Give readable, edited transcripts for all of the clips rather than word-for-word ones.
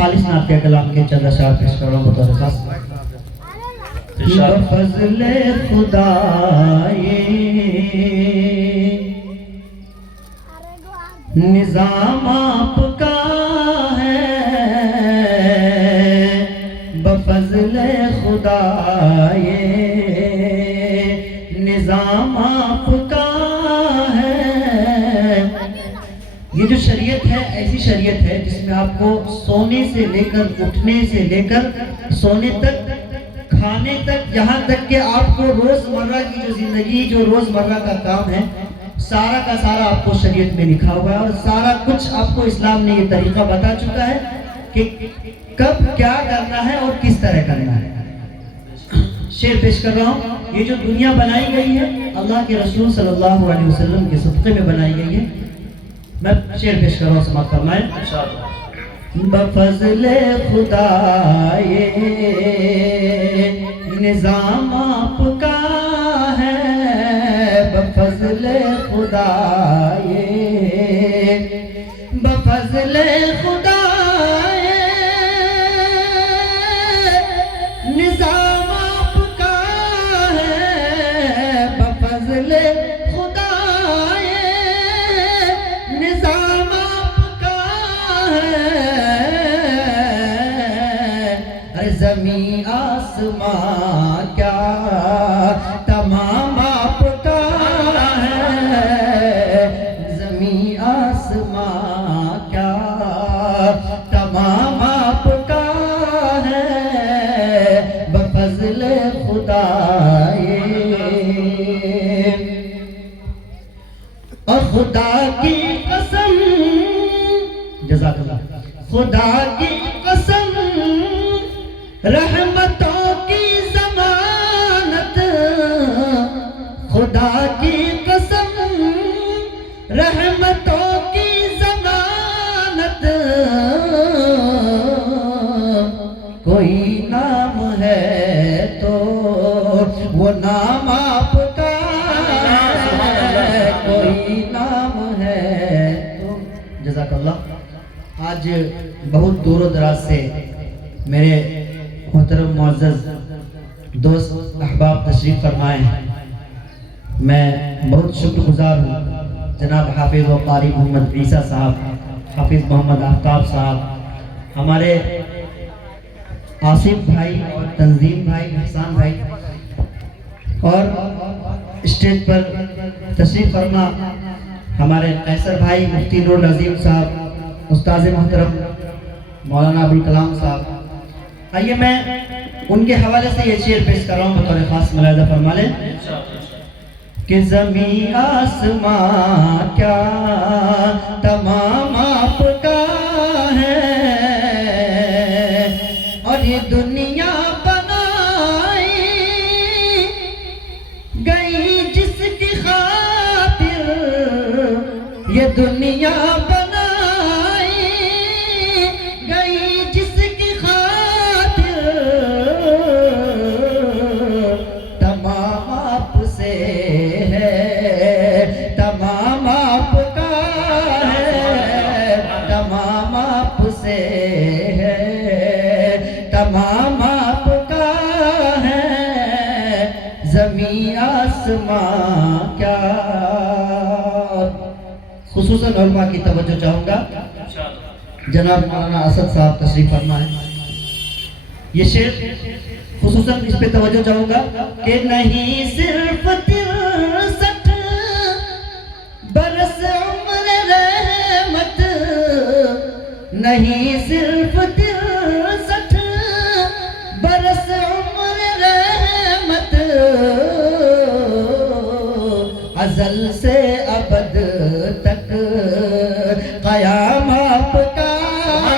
خالص نعت کے کلام کے چند اشعار پیش کر رہا ہوں بطور خاص. بفضل خدا نظام آپ کا ہے، بفضل خدا یہ نظام آپ کا ہے. یہ جو شریعت ہے ایسی شریعت ہے جس میں آپ کو سونے سے لے کر اٹھنے سے لے کر سونے تک، کھانے تک، یہاں تک کہ آپ کو روزمرہ کی جو زندگی، جو روزمرہ کا کام ہے، سارا کا سارا آپ کو شریعت میں لکھا ہوا ہے. اور سارا کچھ آپ کو اسلام نے یہ طریقہ بتا چکا ہے کہ کب کیا کرنا ہے اور کس طرح کرنا ہے. شعر پیش کر رہا ہوں. یہ جو دنیا بنائی گئی ہے اللہ کے رسول صلی اللہ علیہ وسلم کے صدقے میں بنائی گئی ہے. میں شعر پیش کر رہا ہوں، سماعت فرمائیں. بفضل خدا یہ نظام آپ کا ہے، بفضل خدا یہ بفضل خدا یہ نظام آپ کا ہے، بفضل خدا یہ نظام آپ کا ہے. زمین آسمان کیا تمام آپ کا ہے، زمین آسمان کیا تمام آپ کا ہے، بفضل خدا یہ. اور خدا کی قسم، جزاک اللہ، خدا کی قسم رحمتوں کی ضمانت، خدا کی قسم رحمتوں کی ضمانت. کوئی نام ہے تو وہ نام آپ کا ہے، کوئی نام ہے تو. جزاک اللہ. آج بہت دور و دراز سے میرے محترم معزز دوست احباب تشریف فرمائے ہیں. میں بہت شکر گزار ہوں جناب حافظ و قاری محمد عیسیٰ صاحب، حافظ محمد آفتاب صاحب، ہمارے آصف بھائی اور تنظیم بھائی، احسان بھائی، اور اسٹیج پر تشریف فرما ہمارے قیصر بھائی، مفتی نور العظیم صاحب، استاذ محترم مولانا ابوالکلام صاحب. آئیے میں ان کے حوالے سے یہ شعر پیش کر رہا ہوں بطور خاص. ملاحظہ فرما لیں کہ زمین آسمان کیا تمام آپ کا ہے، اور یہ دنیا بنائی گئی جس کی خاطر، یہ دنیا بنائی گئی جس کی خاطر، تمام آپ سے ہے، تمام آپ کا ہے، تمام آپ سے ہے، تمام آپ کا ہے، زمین آسمان کیا. خصوصاً علماء کی توجہ چاہوں گا. جناب مولانا اسد صاحب تشریف فرما ہے. یہ شعر خصوصاً اس پہ توجہ چاہوں گا کہ نہیں صرف 63 برس عمر رحمت، نہیں صرف 63 برس عمر رحمت، ازل سے ابد تک قیام آپ کا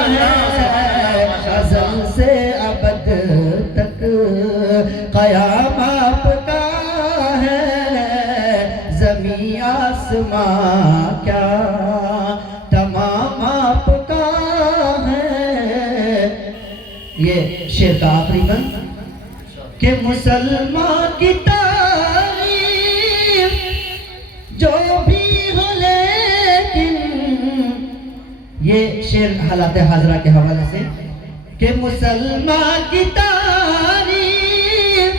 ہے، ازل سے ابد تک قیام آپ کا ہے، زمین آسمان کیا تمام آپ کا ہے. یہ شعر کا آخری بند کہ مسلمان کی تعریف جو بھی ہو، لیکن یہ شعر حالات حاضرہ کے حوالے سے کہ مسلمان کی تعریف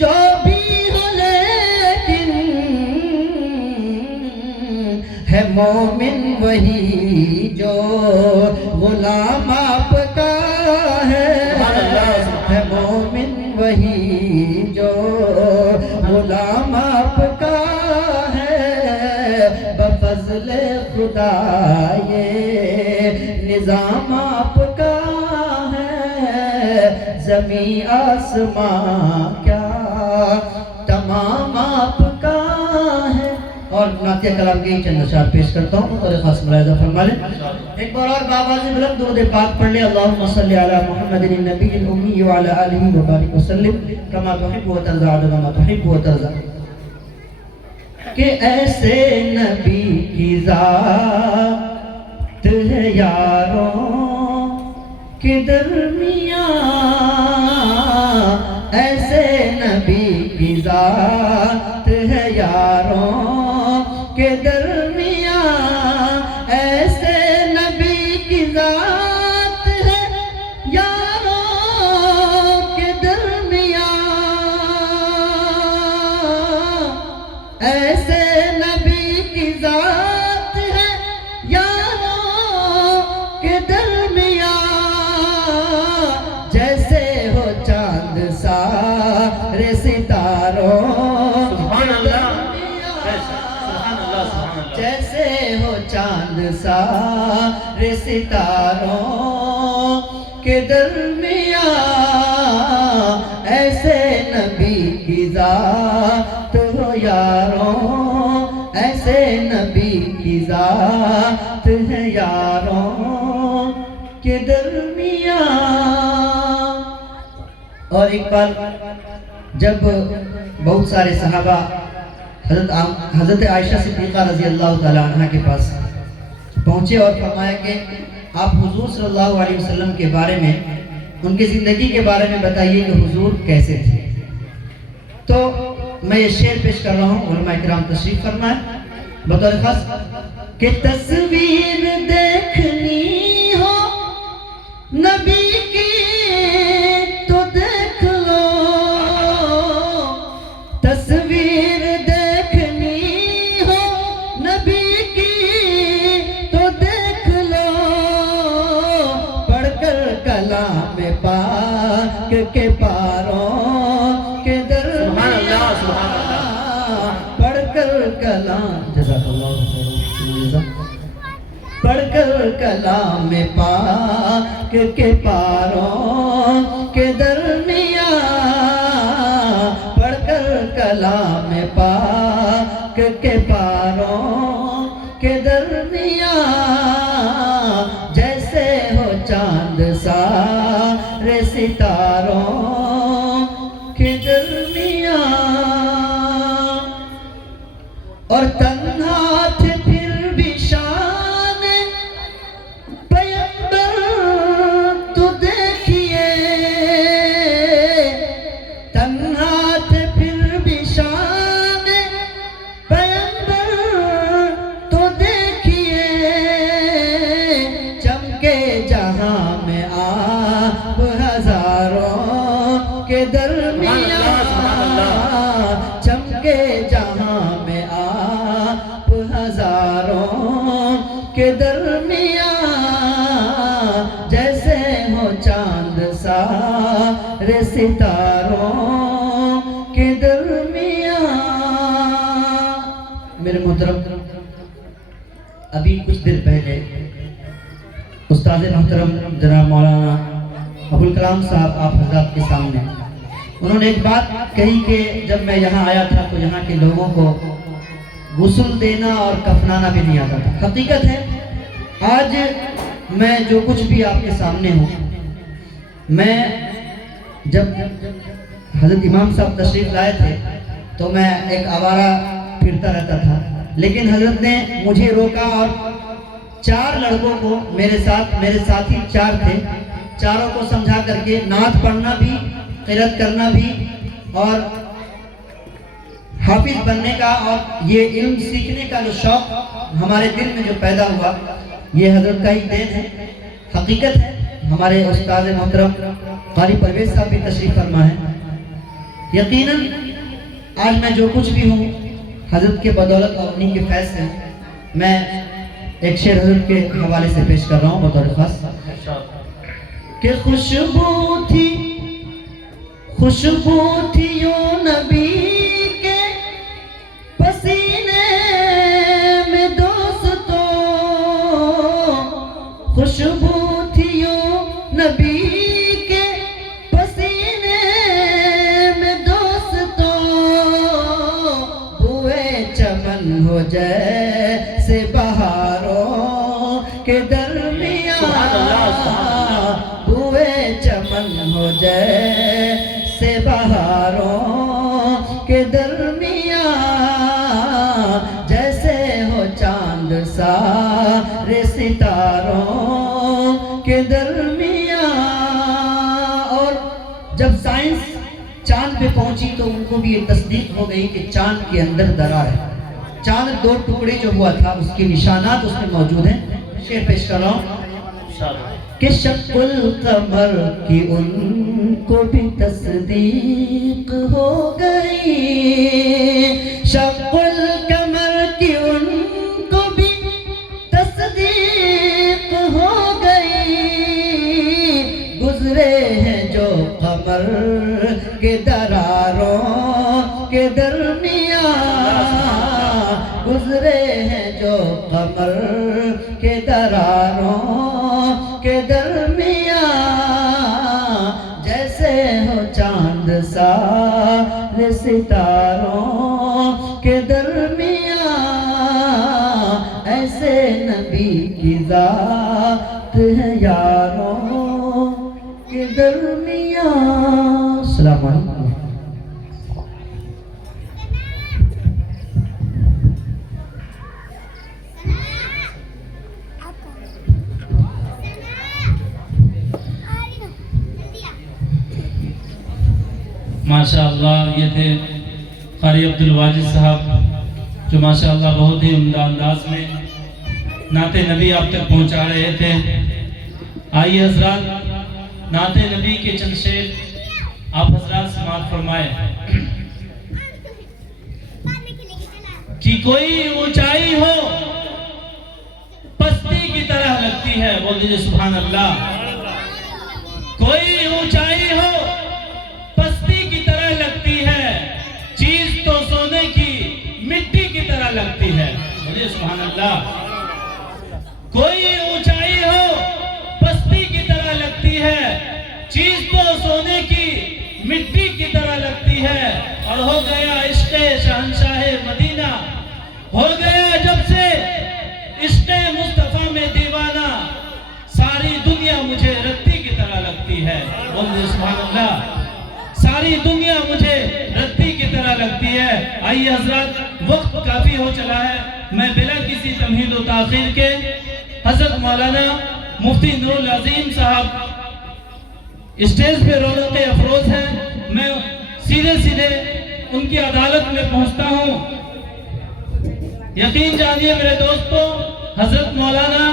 جو بھی ہو لیکن ہے مومن وہی جو غلام آپ کا ہے مومن وہی جو غلام آپ کا ہے بفضل خدا یہ نظام آپ کا ہے زمین آسمان کیا تمام آپ کا ہے۔ اور نعتیہ کلام کے چند اشعار پیش کرتا ہوں اور خاص ملاحظہ فرما لیں۔ ایک بار اور بآواز بلند درود پاک پڑھ لیں۔ اللہم صلی علی محمد النبی الامی وعلی آلہ وبارک وسلم کما تحب و ترضى عدد ما تحب و ترضى۔ کہ ایسے نبی کی ذات ہے یاروں کے درمیان، ایسے نبی کی ذات ہے یاروں کے درمیان، ایسے نبی کی ذات ہے یاروں کے درمیان، ایسے نبی کی ذات ہے یاروں کے درمیان، جیسے ہو چاند سارے ستاروں جیسے ہو چاند سارے ستاروں کے درمیان، ایسے نبی کی ذات ہو یاروں، ایسے نبی کی ذات ہے یاروں کے درمیان۔ اور ایک بار جب بہت سارے صحابہ حضرت عائشہ صدیقہ رضی اللہ تعالیٰ عنہ کے پاس پہنچے اور فرمایا کہ آپ حضور صلی اللہ علیہ وسلم کے بارے میں، ان کی زندگی کے بارے میں بتائیے کہ حضور کیسے تھے۔ تو میں یہ شعر پیش کر رہا ہوں، علماء کرام تشریف فرمائیں بطور خاص کہ تصویر دیکھنی ہو نبی کی تو دیکھ لو، تصویر کلام پاک کے پاروں کے درمیان، پڑھ کر کلام جزاک اللہ خیر، پڑھ کر کلام پاک کے پاروں کے درمیان، پڑھ کر کلام پاک کے پاروں کے درمیان، جیسے ہو چاند سارے ستاروں کے درمیان، اور تنہا تھے پھر بھی شان پیغمبر تو دیکھیے، تنہا تھے پھر بھی شان پیغمبر تو دیکھیے، چمکے جہاں میں آپ ہزاروں کے درمیان، چمکے جہاں میں آپ ہزاروں کے درمیان، جیسے ہو چاند سارے ستاروں کے درمیان۔ میرے محترم، ابھی کچھ دیر پہلے استاد محترم جناب مولانا ابوالکلام صاحب آپ حضرات کے سامنے انہوں نے ایک بات کہی کہ جب میں یہاں آیا تھا تو یہاں کے لوگوں کو غسل دینا اور کفنانا بھی نہیں آتا تھا۔ حقیقت ہے آج میں جو کچھ بھی آپ کے سامنے ہوں، میں جب حضرت امام صاحب تشریف لائے تھے تو میں ایک آوارہ پھرتا رہتا تھا، لیکن حضرت نے مجھے روکا اور 4 لڑکوں کو میرے ساتھی 4 تھے، چاروں کو سمجھا کر کے نعت پڑھنا بھی، قرأت کرنا بھی اور حافظ بننے کا اور یہ علم سیکھنے کا جو شوق ہمارے دل میں جو پیدا ہوا، یہ حضرت کا ہی دین ہے۔ حقیقت ہے ہمارے استاد محترم قاری پرویز صاحب بھی تشریف فرما ہے. یقیناً آج میں جو کچھ بھی ہوں حضرت کے بدولت اور انہی کے فیض سے. میں ایک شعر حضرت کے حوالے سے پیش کر رہا ہوں بطور خاص کہ خوشبو تھی یوں نبی کے پسینے میں دوستوں، خوشبو تھی یوں نبی کے پسینے میں دوستوں، بوئے چمن ہو جیسے بہاروں کے درمیان، بوئے چمن ہو جیسے بہاروں کے درمیان، جیسے ہو چاند سارے ستاروں کے درمیان. اور جب سائنس چاند پہ پہنچی تو ان کو بھی یہ تصدیق ہو گئی کہ چاند کے اندر درار ہے. چاند 2 ٹکڑے جو ہوا تھا اس کے نشانات اس میں موجود ہیں. شعر پیش کر رہا ہوں کہ شق القمر کی ان کو بھی تصدیق ہو گئی، شق القمر کی ان کو بھی تصدیق ہو گئی، گزرے ہیں جو قمر کے دراروں کے درمیان، گزرے ہیں جو قمر کے دراروں کے درمیان، جیسے ہو چاند سارے ستاروں کے درمیان، ایسے نبی کی ذات ہے یاروں کے درمیان. السلام علیکم. ماشاءاللہ یہ تھے قاری عبدالواجد صاحب جو ماشاءاللہ بہت ہی عمدہ انداز میں نعت نبی آپ تک پہنچا رہے تھے. آئیے حضرات نعت نبی کے چند شعر آپ حضرات سماعت فرمائے. کہ کوئی اونچائی ہو پستی کی طرح لگتی ہے، بول دیجئے سبحان اللہ. کوئی اونچائی ہو پستی کی طرح لگتی ہے، چیز تو سونے کی مٹی کی طرح لگتی ہے، بولیے سبحان اللہ. کوئی اونچائی ہو پستی کی طرح لگتی ہے، چیز تو سونے کی مٹی کی طرح لگتی ہے. اور ہو گیا عشق شہنشاہ مدینہ، ہو گیا جب سے عشق مصطفیٰ میں دیوانہ، ساری دنیا مجھے رتی کی طرح لگتی ہے، بولیے سبحان اللہ. ساری دنیا مجھے رتی کی طرح لگتی ہے. آئیے حضرات وقت کافی ہو چلا ہے، میں بلا کسی تمہید و تاخیر کے حضرت مولانا مفتی نور العظیم صاحب اسٹیج پہ رونق افروز ہیں، میں سیدھے ان کی عدالت میں پہنچتا ہوں. یقین جانیے میرے دوستو، حضرت مولانا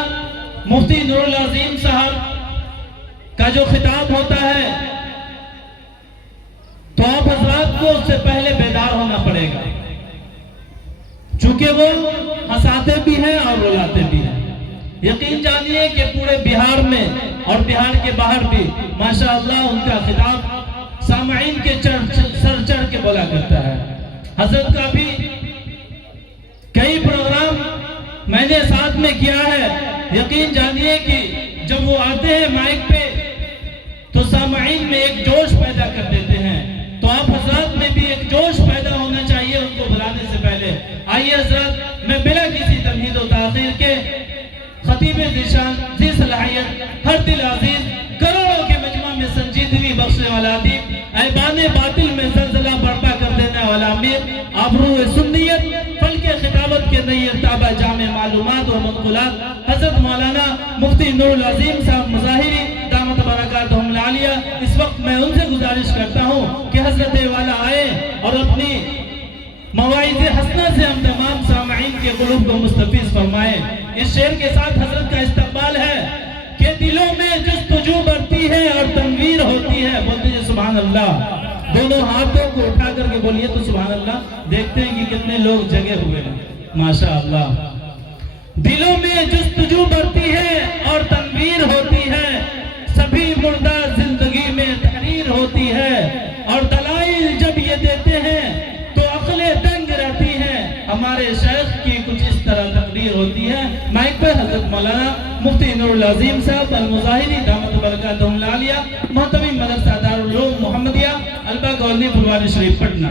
مفتی نور العظیم صاحب کا جو خطاب ہوتا ہے تو آپ حضرات کو اس سے پہلے بیدار ہونا پڑے گا، چونکہ وہ ہنساتے بھی ہیں اور رلاتے بھی ہیں. یقین جانیے کہ پورے بہار میں اور بہار کے باہر بھی ماشاءاللہ ان کا خطاب سامعین کے سر چڑھ کے بولا کرتا ہے. حضرت کا بھی کئی پروگرام میں نے ساتھ میں کیا ہے. یقین جانیے کہ جب وہ آتے ہیں مائک پہ تو سامعین میں ایک جوش پیدا کر دیتے ہیں، تو آپ حضرات میں بھی ایک جوش پیدا ہونا چاہیے ان کو بلانے سے پہلے. آئیے حضرات میں بلا کسی تمہید و تاخیر کے خطیب ذیشان ذی صلاحیت ہر دل عزیز کروڑوں کے مجمع میں سنجیدگی بخشنے والا ادیب، ایبان باطل میں زلزلہ برپا کر دینے والا امیر، آبرو سنیت فلک خطابت کے نیر تابع جامع معلومات و منقولات حضرت مولانا مفتی نور العظیم صاحب مظاہری دامت برکاتہم العالیہ. اس وقت میں ان سے گزارش کرتا ہوں کہ حضرت والا آئے اور اپنی مواعظ حسنہ سے ہم تمام سامعین کے قلوب کو مستفیض فرمائیں. اس شعر کے ساتھ حضرت کا استقبال ہے کہ دلوں میں جستجو ہوتی ہے اور تنویر ہوتی ہے. بول دیجئے سبحان اللہ. دونوں ہاتھوں کو اٹھا کر کے بولیے تو سبحان اللہ. دیکھتے ہیں کہ کتنے لوگ جگے ہوئے ہیں ماشاءاللہ. دلوں میں جستجو بڑھتی ہے اور تنویر ہوتی ہے. سبھی مردہ زندگی میں تحریر ہوتی ہے. اور دلائل جب یہ دیتے ہیں تو عقلیں دنگ رہتی ہیں. ہمارے شیخ کی کچھ اس طرح تقریر ہوتی ہے. مائک پہ حضرت مولانا مفتی نور العظیم صاحب المظاہری دامت برکاتہم العالیہ محتوی مدرسہ دارالعلوم محمدیہ البا کالونی پھلواری شریف پٹنہ.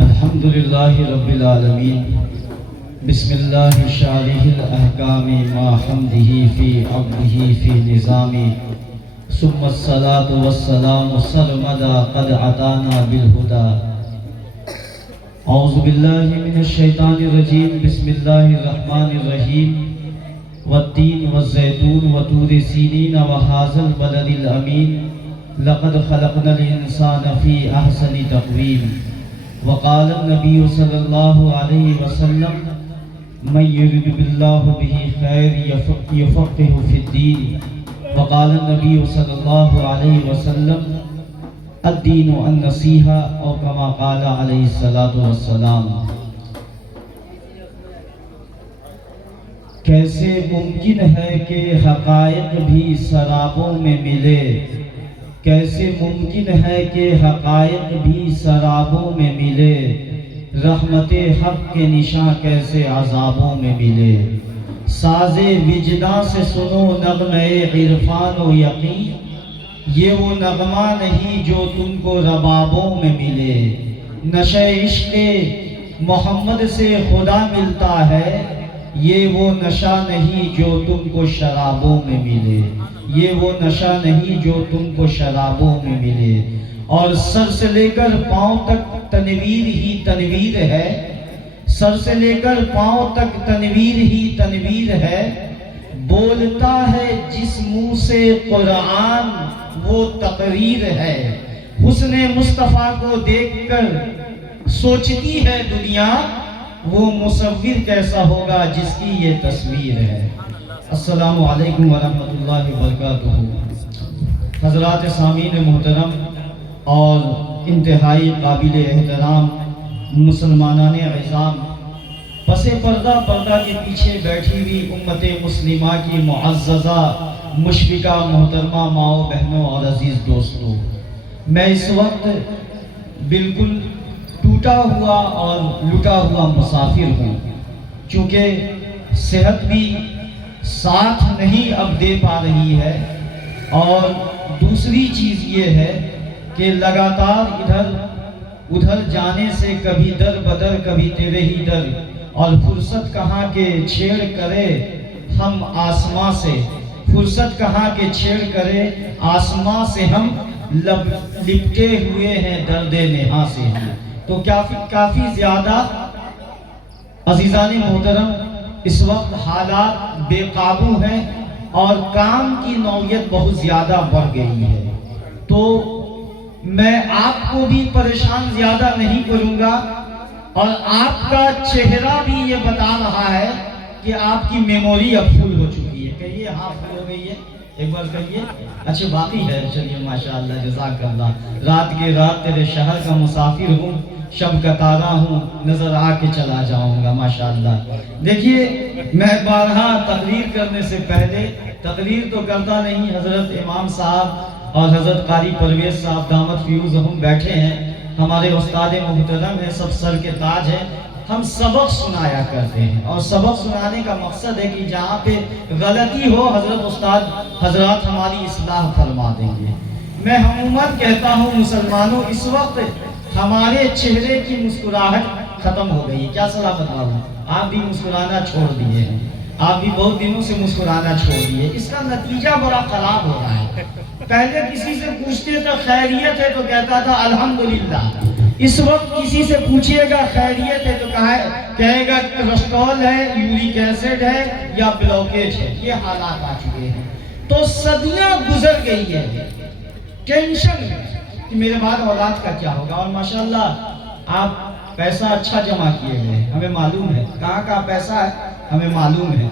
الحمدللہ رب العالمین بسم اللہ شارح الاحکام ما حمدہ فی عبدہ فی نظامی ثم الصلاة والسلام سرمدا قد عطانا بالہدا. اعوذ باللہ من الشیطان الرجیم بسم اللہ الرحمن الرحیم والتین والزیتون وطور سینین وہذا البلد الامین لقد خلقنا الانسان فی احسن تقویم. وقال النبی صلی اللہ علیہ وسلم من یرد باللہ بہ خیر یفقہ فی الدین. وقال النبی صلی اللہ علیہ وسلم الدین النصیحہ او کما قال علیہ الصلاۃ والسلام. کیسے ممکن ہے کہ حقائق بھی سرابوں میں ملے. کیسے ممکن ہے کہ حقائق بھی سرابوں میں ملے. رحمت حق کے نشاں کیسے عذابوں میں ملے. ساز وجداں سے سنو نغمہ عرفان و یقین. یہ وہ نغمہ نہیں جو تم کو ربابوں میں ملے. نشہ عشق محمد سے خدا ملتا ہے. یہ وہ نشہ نہیں جو تم کو شرابوں میں ملے. یہ وہ نشہ نہیں جو تم کو شرابوں میں ملے. اور سر سے لے کر پاؤں تک تنویر ہی تنویر ہے. سر سے لے کر پاؤں تک تنویر ہی تنویر ہے. بولتا ہے جس منہ سے قرآن وہ تقریر ہے. حسن مصطفیٰ کو دیکھ کر سوچتی ہے دنیا وہ مصور کیسا ہوگا جس کی یہ تصویر ہے. السلام علیکم ورحمۃ اللہ وبرکاتہ. حضرات سامعین محترم اور انتہائی قابل احترام مسلمانان عظام، پس پردہ کے پیچھے بیٹھی ہوئی امت مسلمہ کی معززہ مشفقہ محترمہ ماؤں بہنوں اور عزیز دوستوں، میں اس وقت بالکل ٹوٹا ہوا اور لٹا ہوا مسافر ہوں. چونکہ صحت بھی ساتھ نہیں اب دے پا رہی ہے، اور دوسری چیز یہ ہے کہ لگاتار ادھر جانے سے کبھی در بدر کبھی تیرے ہی در، اور فرصت کہاں کے چھیڑ کرے ہم آسماں سے. فرصت کہاں کے چھیڑ کرے آسماں سے ہم لپٹے ہوئے ہیں درد نہاں سے ہم. تو کافی زیادہ عزیزان محترم اس وقت حالات بے قابو ہیں اور کام کی نوعیت بہت زیادہ بڑھ گئی ہے. تو میں آپ کو بھی پریشان زیادہ نہیں کروں گا، اور آپ کا چہرہ بھی یہ بتا رہا ہے کہ آپ کی میموری اب فل ہو چکی ہے. کہیے ہاں فل ہو گئی ہے، ایک بار کہیے. اچھا باقی ہے، چلیے ماشاءاللہ جزاک اللہ. رات کے رات تیرے شہر کا مسافر ہوں، شب کا تارہ ہوں، نظر آ کے چلا جاؤں گا ماشاءاللہ. دیکھیے میں بارہا تقریر کرنے سے پہلے تقریر تو کرتا نہیں. حضرت امام صاحب اور حضرت قاری پرویز صاحب دامت فیوزہم بیٹھے ہیں، ہمارے استاد محترم ہیں، سب سر کے تاج ہیں. ہم سبق سنایا کرتے ہیں، اور سبق سنانے کا مقصد ہے کہ جہاں پہ غلطی ہو حضرت استاد حضرات ہماری اصلاح فرما دیں گے. میں عموماً کہتا ہوں مسلمانوں، اس وقت ہمارے چہرے کی مسکراہٹ ختم ہو گئی ہے. کیا صلاح بتاؤں، آپ بھی مسکرانا چھوڑ دیے ہیں. آپ بھی بہت دنوں سے مسکرانا چھوڑ دیے. اس کا نتیجہ بڑا خراب ہو رہا ہے. پہلے کسی سے پوچھتے تو خیریت ہے تو کہتا تھا الحمدللہ، اس وقت کسی سے پوچھئے گا خیریت ہے تو کہے گا کولیسٹرول ہے، یورک ایسڈ ہے یا بلوکیج ہے۔ یہ حالات آ چکے ہیں۔ تو صدیاں گزر گئی ہے ٹینشن میں کہ میرے بعد اولاد کا کیا ہوگا، اور ماشاءاللہ آپ پیسہ اچھا جمع کیے ہوئے، ہمیں معلوم ہے کہاں کہاں پیسہ ہے، ہمیں معلوم ہے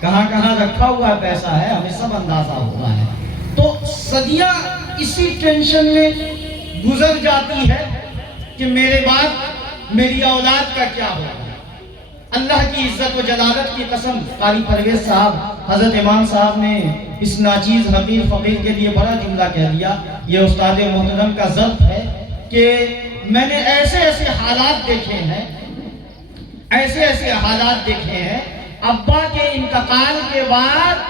کہاں کہاں رکھا ہوا پیسہ ہے، ہمیں سب اندازہ ہوا ہے۔ تو صدیاں اسی ٹینشن میں گزر جاتی ہے کہ میرے بعد میری اولاد کا کیا ہوگا۔ اللہ کی عزت و جلالت کی قسم، قاری پرویز صاحب، حضرت امام صاحب نے اس ناچیز حقیر فقیر کے لیے بڑا جملہ کہہ دیا۔ یہ استاد محترم کا ضبط ہے کہ میں نے ایسے ایسے حالات دیکھے ہیں، ایسے ایسے حالات دیکھے ہیں، ابا کے انتقال کے بعد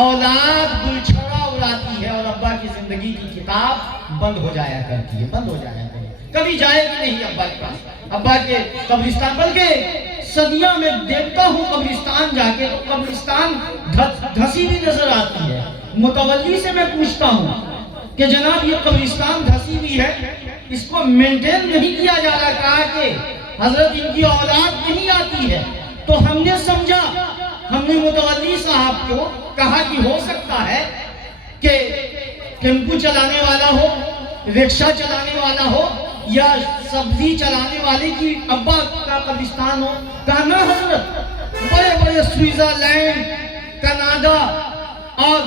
اولاد گلچھڑا اڑاتی ہے اور ابا کی زندگی کی کتاب بند ہو جایا کرتی ہے، بند ہو جایا کرتی ہے، کبھی جائے گی نہیں ابا کے پاس، ابا کے قبرستان۔ بلکہ صدیاں میں دیکھتا ہوں قبرستان جا کے تو قبرستان دھسی بھی نظر آتی ہے۔ متولی سے میں پوچھتا ہوں کہ جناب یہ قبرستان دھسی بھی ہے، اس کو مینٹین نہیں کیا جا رہا، کہا کہ حضرت ان کی اولاد نہیں آتی ہے۔ تو ہم نے سمجھا، ہم نے متولی صاحب کو کہا کہ ہو سکتا ہے کہ ٹیمپو چلانے والا ہو، رکشہ چلانے والا ہو یا سبزی چلانے والے کی ابا کا قبرستان ہو۔ کہا نہ حضرت، بڑے بڑے سوئٹزرلینڈ، کینیڈا اور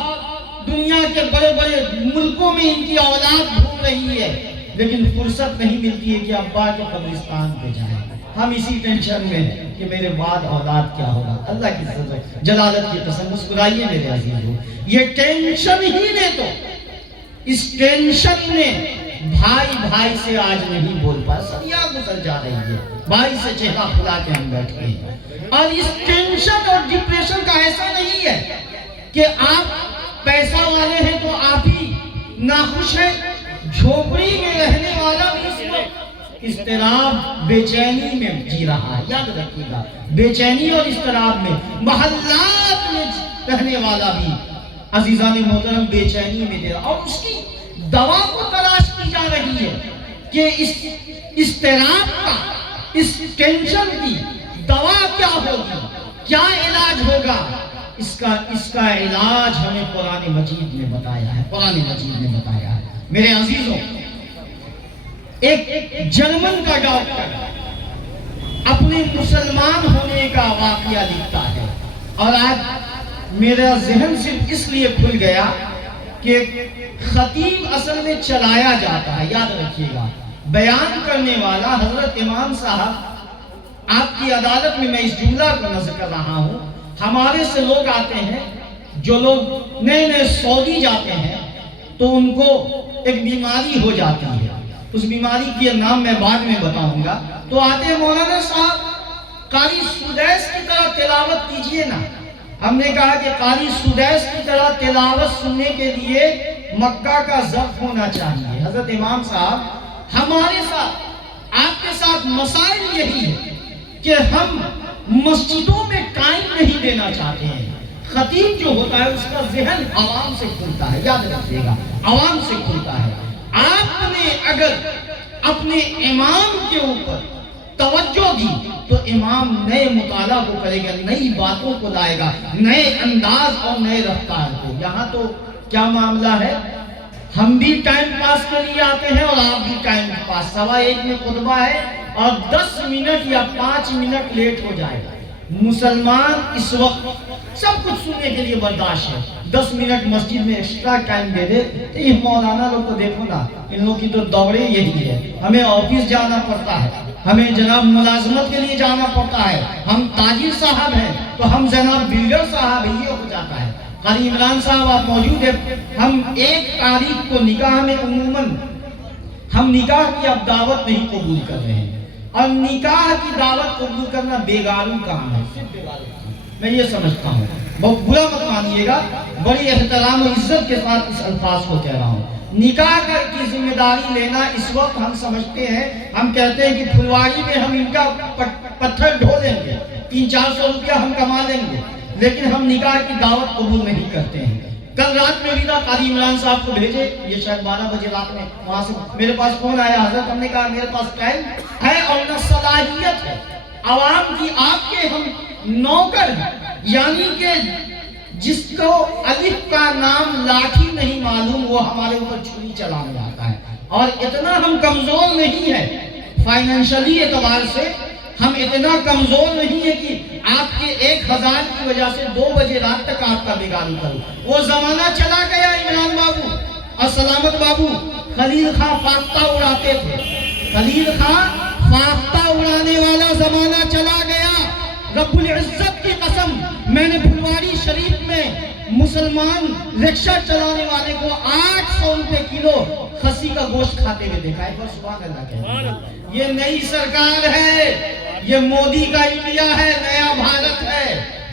دنیا کے بڑے بڑے ملکوں میں ان کی اولاد گھوم رہی ہے، لیکن فرصت نہیں ملتی ہے کہ ابا کے قبرستان پہ جائیں۔ ہم اسی ٹینشن میں ہیں کہ میرے بعد اولاد کیا ہوگا۔ اللہ کی جلالت کی قسم، مسکرائیے میرے عزیزو، یہ ٹینشن ہی نے تو، اس ٹینشن نے بھائی بھائی سے آج نہیں بول پا، صدیاں گزر جا رہی ہے، بھائی سے چہرہ کھلا کے ہم بیٹھے ہیں۔ اور اس ٹینشن اور ڈپریشن کا ایسا نہیں ہے کہ آپ پیسہ والے ہیں تو آپ ہی ناخوش ہیں، جھوپڑی میں رہنے والا بھی اس وقت اضطراب، بے چینی میں جی رہا ہے۔ یاد رکھیے گا، بے چینی اور اضطراب میں، محلات میں رہنے والا بھی عزیزان محترم بے چینی میں دے رہا، اور اس کی دوا کو تلاش کی جا رہی ہے کہ اس اضطراب کا، اس ٹینشن کی دوا کیا ہوگی، کیا علاج ہوگا۔ اس کا علاج ہمیں قرآن مجید نے بتایا ہے، قرآن مجید نے بتایا ہے۔ میرے عزیزوں، ایک جرمن کا ڈاکٹر اپنے مسلمان ہونے کا واقعہ لکھتا ہے، اور آج میرا ذہن صرف اس لیے کھل گیا کہ خطیب اصل میں چلایا جاتا ہے۔ یاد رکھیے گا، بیان کرنے والا حضرت امام صاحب، آپ کی عدالت میں میں اس جملہ کو نظر کر رہا ہوں، ہمارے سے لوگ آتے ہیں، جو لوگ نئے نئے سعودی جاتے ہیں تو ان کو ایک بیماری ہو جاتی ہے، اس بیماری کی نام میں بعد میں بتاؤں گا، تو آتے ہیں مولانا صاحب قاری سدیس کی طرح تلاوت کیجئے نا۔ ہم نے کہا کہ قاری سدیس کی طرح تلاوت سننے کے لیے مکہ کا ضبط ہونا چاہیے۔ حضرت امام صاحب، ہمارے ساتھ، آپ کے ساتھ مسائل یہی ہے کہ ہم مسجدوں میں ٹائم نہیں دینا چاہتے ہیں۔ خطیب جو ہوتا ہے اس کا ذہن عوام سے کھلتا ہے، یاد رکھیے گا، عوام سے کھلتا ہے۔ آپ نے اگر اپنے امام کے اوپر توجہ دی تو امام نئے مطالعہ کو کرے گا، نئی باتوں کو لائے گا، نئے انداز اور نئے رفتار کو۔ یہاں تو کیا معاملہ ہے، ہم بھی ٹائم پاس کے لیے آتے ہیں اور آپ بھی ٹائم پاس، 1:15 میں خطبہ ہے اور 10 منٹ یا 5 منٹ لیٹ ہو جائے گا۔ مسلمان اس وقت سب کچھ سننے کے لیے برداشت ہے، 10 منٹ مسجد میں ایکسٹرا ٹائم دے دے تو یہ مولانا لوگ کو دیکھو نا، ان لوگوں کی تو دورے یہی ہے، ہمیں آفس جانا پڑتا ہے، ہمیں جناب ملازمت کے لیے جانا پڑتا ہے، ہم تاجر صاحب ہیں تو ہم جناب بلڈر صاحب ہیں، یہ ہو جاتا ہے۔ قاری عمران صاحب آپ موجود ہیں، ہم 1 تاریخ کو نکاح میں عموماً ہم نکاح کی اب دعوت نہیں قبول کر رہے ہیں، اور نکاح کی دعوت قبول کرنا بیگاروں کام ہے، صرف بیگاروں کام۔ میں یہ سمجھتا ہوں، بہت برا مت مانیے گا، بڑی احترام و عزت کے ساتھ اس الفاظ کو کہہ رہا ہوں، نکاح کی ذمہ داری لینا اس وقت ہم سمجھتے ہیں، ہم کہتے ہیں کہ پھلواری میں ہم ان کا پتھر ڈھو لیں گے، 300-400 روپیہ ہم کما لیں گے، لیکن ہم نکاح کی دعوت قبول نہیں کرتے ہیں۔ کل رات میں بھی قاری عمران صاحب کو بھیجے، یہ شاید 12 بجے رات میں وہاں سے میرے پاس فون آیا، حضرت ہم نے کہا میرے پاس ٹائم ہے اور نہ صلاحیت ہے، عوام کی آپ کے ہم نوکر ہیں، یعنی کہ جس کو الف کا نام لاٹھی نہیں معلوم وہ ہمارے اوپر چھری چلانے آتا ہے، اور اتنا ہم کمزور نہیں ہے فائنینشلی اعتبار سے، ہم اتنا کمزور نہیں ہے کہ آپ کے 1000 کی وجہ سے 2 بجے رات تک آپ کا بگاڑی کروں۔ وہ زمانہ چلا گیا عمران بابو اور سلامت بابو، خلیل خان فاختہ اڑاتے تھے، خلیل خان فاختہ اڑانے والا زمانہ چلا گیا۔ رب العزت کی قسم، میں نے پھلواری شریف میں مسلمان رکشہ چلانے والے کو 800 روپے کلو خسی کا گوشت کھاتے ہوئے دیکھا ہے، پر سبحان اللہ کہتے۔ یہ نئی سرکار ہے، یہ مودی کا انڈیا ہے، نیا بھارت ہے،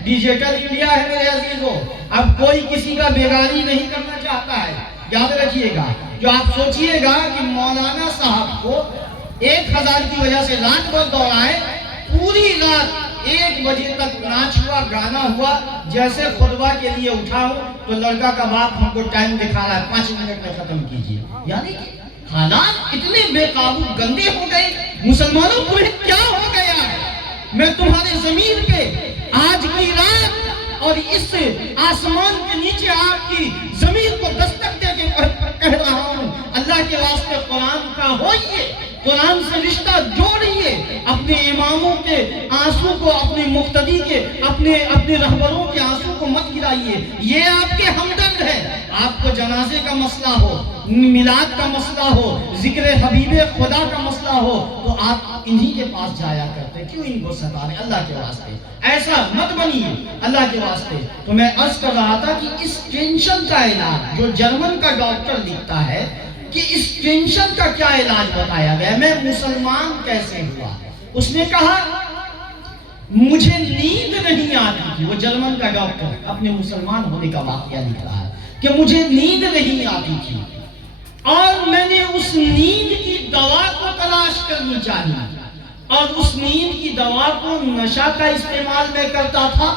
ڈیجیٹل انڈیا ہے میرے عزیزوں۔ اب کوئی کسی کا بیگاری نہیں کرنا چاہتا ہے، یاد رکھیے گا۔ جو آپ سوچئے گا کہ مولانا صاحب کو 1000 کی وجہ سے رات بھر دوڑائے، پوری رات 1 بجے تک ناچ ہوا، گانا ہوا، جیسے خطبہ کے لیے اٹھا ہوں تو لڑکا کا باپ ہم کو ٹائم دکھا رہا ہے 5 منٹ میں ختم کیجئے۔ یعنی کہ حالات اتنے بے قابو گندے ہو گئے، مسلمانوں کو کیا ہو گیا ہے؟ میں تمہارے زمین پہ آج کی رات اور اس آسمان کے نیچے آپ کی زمین کو دستک دے کے کہہ رہا ہوں، اللہ کے واسطے قرآن کا ہوئیے، قرآن سے رشتہ جوڑیے، اپنے اماموں کے آنسو کو، اپنے مقتدی کے، اپنے رہبروں کے آنسو کو مت گرائیے۔ یہ آپ کے ہمدرد ہے۔ آپ کو جنازے کا مسئلہ ہو، میلاد کا مسئلہ ہو، ذکر حبیب خدا کا مسئلہ ہو تو آپ انہی کے پاس جایا کرتے، کیوں ان کو ستانے؟ اللہ کے واسطے ایسا مت بنیے، اللہ کے واسطے۔ تو میں عرض کر رہا تھا کہ اس ٹینشن کا علاج جو جرمن کا ڈاکٹر لکھتا ہے کہ اس ٹینشن کا کیا علاج بتایا گیا، میں مسلمان کیسے ہوا، اس نے کہا مجھے نیند نہیں آتی تھی۔ وہ جرمن کا ڈاکٹر اپنے مسلمان ہونے کا واقعہ لکھ رہا ہے کہ مجھے نیند نہیں آتی تھی اور میں نے اس نیند کی دوا کو تلاش کرنی چاہیے، اور اس نیند کی دوا کو نشہ کا استعمال میں کرتا تھا،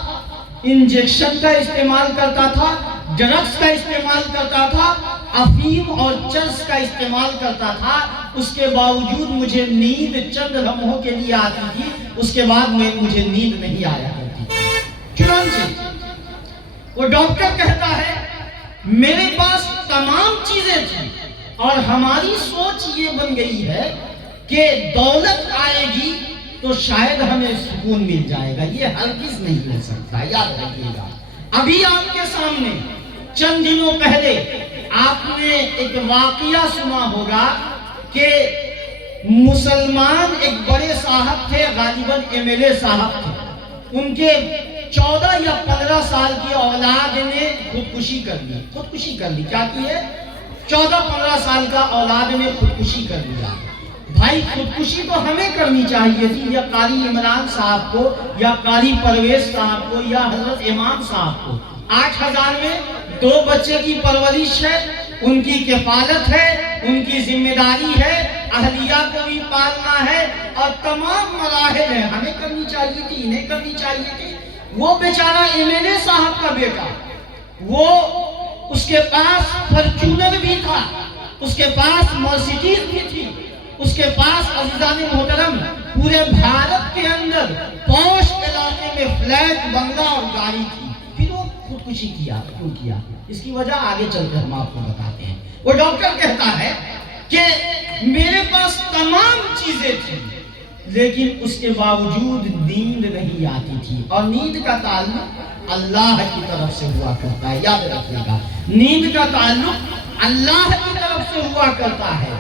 انجیکشن کا استعمال کرتا تھا، ڈرگز کا استعمال کرتا تھا، افیم اور چرس کا استعمال کرتا تھا، اس کے باوجود مجھے نیند چند لمحوں کے لیے آتی تھی، اس کے بعد مجھے نیند نہیں آیا کرتی تھی۔ چنانچہ وہ ڈاکٹر کہتا ہے میرے پاس تمام چیزیں تھیں اور ہماری سوچ یہ بن گئی ہے کہ دولت آئے گی تو شاید ہمیں سکون مل جائے گا، یہ ہرگز نہیں مل سکتا، یاد رکھیے گا۔ ابھی آپ کے سامنے چند دنوں پہلے آپ نے ایک واقعہ سنا ہوگا کہ مسلمان ایک بڑے صاحب تھے، غالباً MLA صاحب تھے، ان کے 14 یا 15 سال کی اولاد نے خودکشی کر لی۔ کیا کی ہے؟ 14-15 سال کا اولاد نے خودکشی کر لیا۔ بھائی خودکشی تو ہمیں کرنی چاہیے تھی، یا قاری عمران صاحب کو، یا قاری پرویز صاحب کو، یا حضرت امام صاحب کو۔ 8000 میں 2 بچے کی پرورش ہے، ان کی کفالت ہے، ان کی ذمہ داری ہے، اہلیہ کو بھی پالنا ہے، اور تمام مراحل ہیں، ہمیں کرنی چاہیے تھی، انہیں کرنی چاہیے تھی۔ وہ بیچارہ MLA صاحب کا بیٹا، وہ اس کے پاس فارچونر بھی تھا، اس کے پاس مرسیڈیز بھی تھی، اس کے پاس عزیزان محترم پورے بھارت کے اندر پوش علاقے میں فلیٹ، بنگلہ اور گاڑی تھی، پھر وہ خودکشی کیا۔ کیوں کیا؟ اس کی وجہ آگے چل کر ہم آپ کو بتاتے ہیں۔ وہ ڈاکٹر کہتا ہے کہ میرے پاس تمام چیزیں تھیں لیکن اس کے باوجود نیند نہیں آتی تھی، اور نیند کا تعلق اللہ کی طرف سے ہوا کرتا ہے، یاد رکھیے گا، نیند کا تعلق اللہ کی طرف سے ہوا کرتا ہے،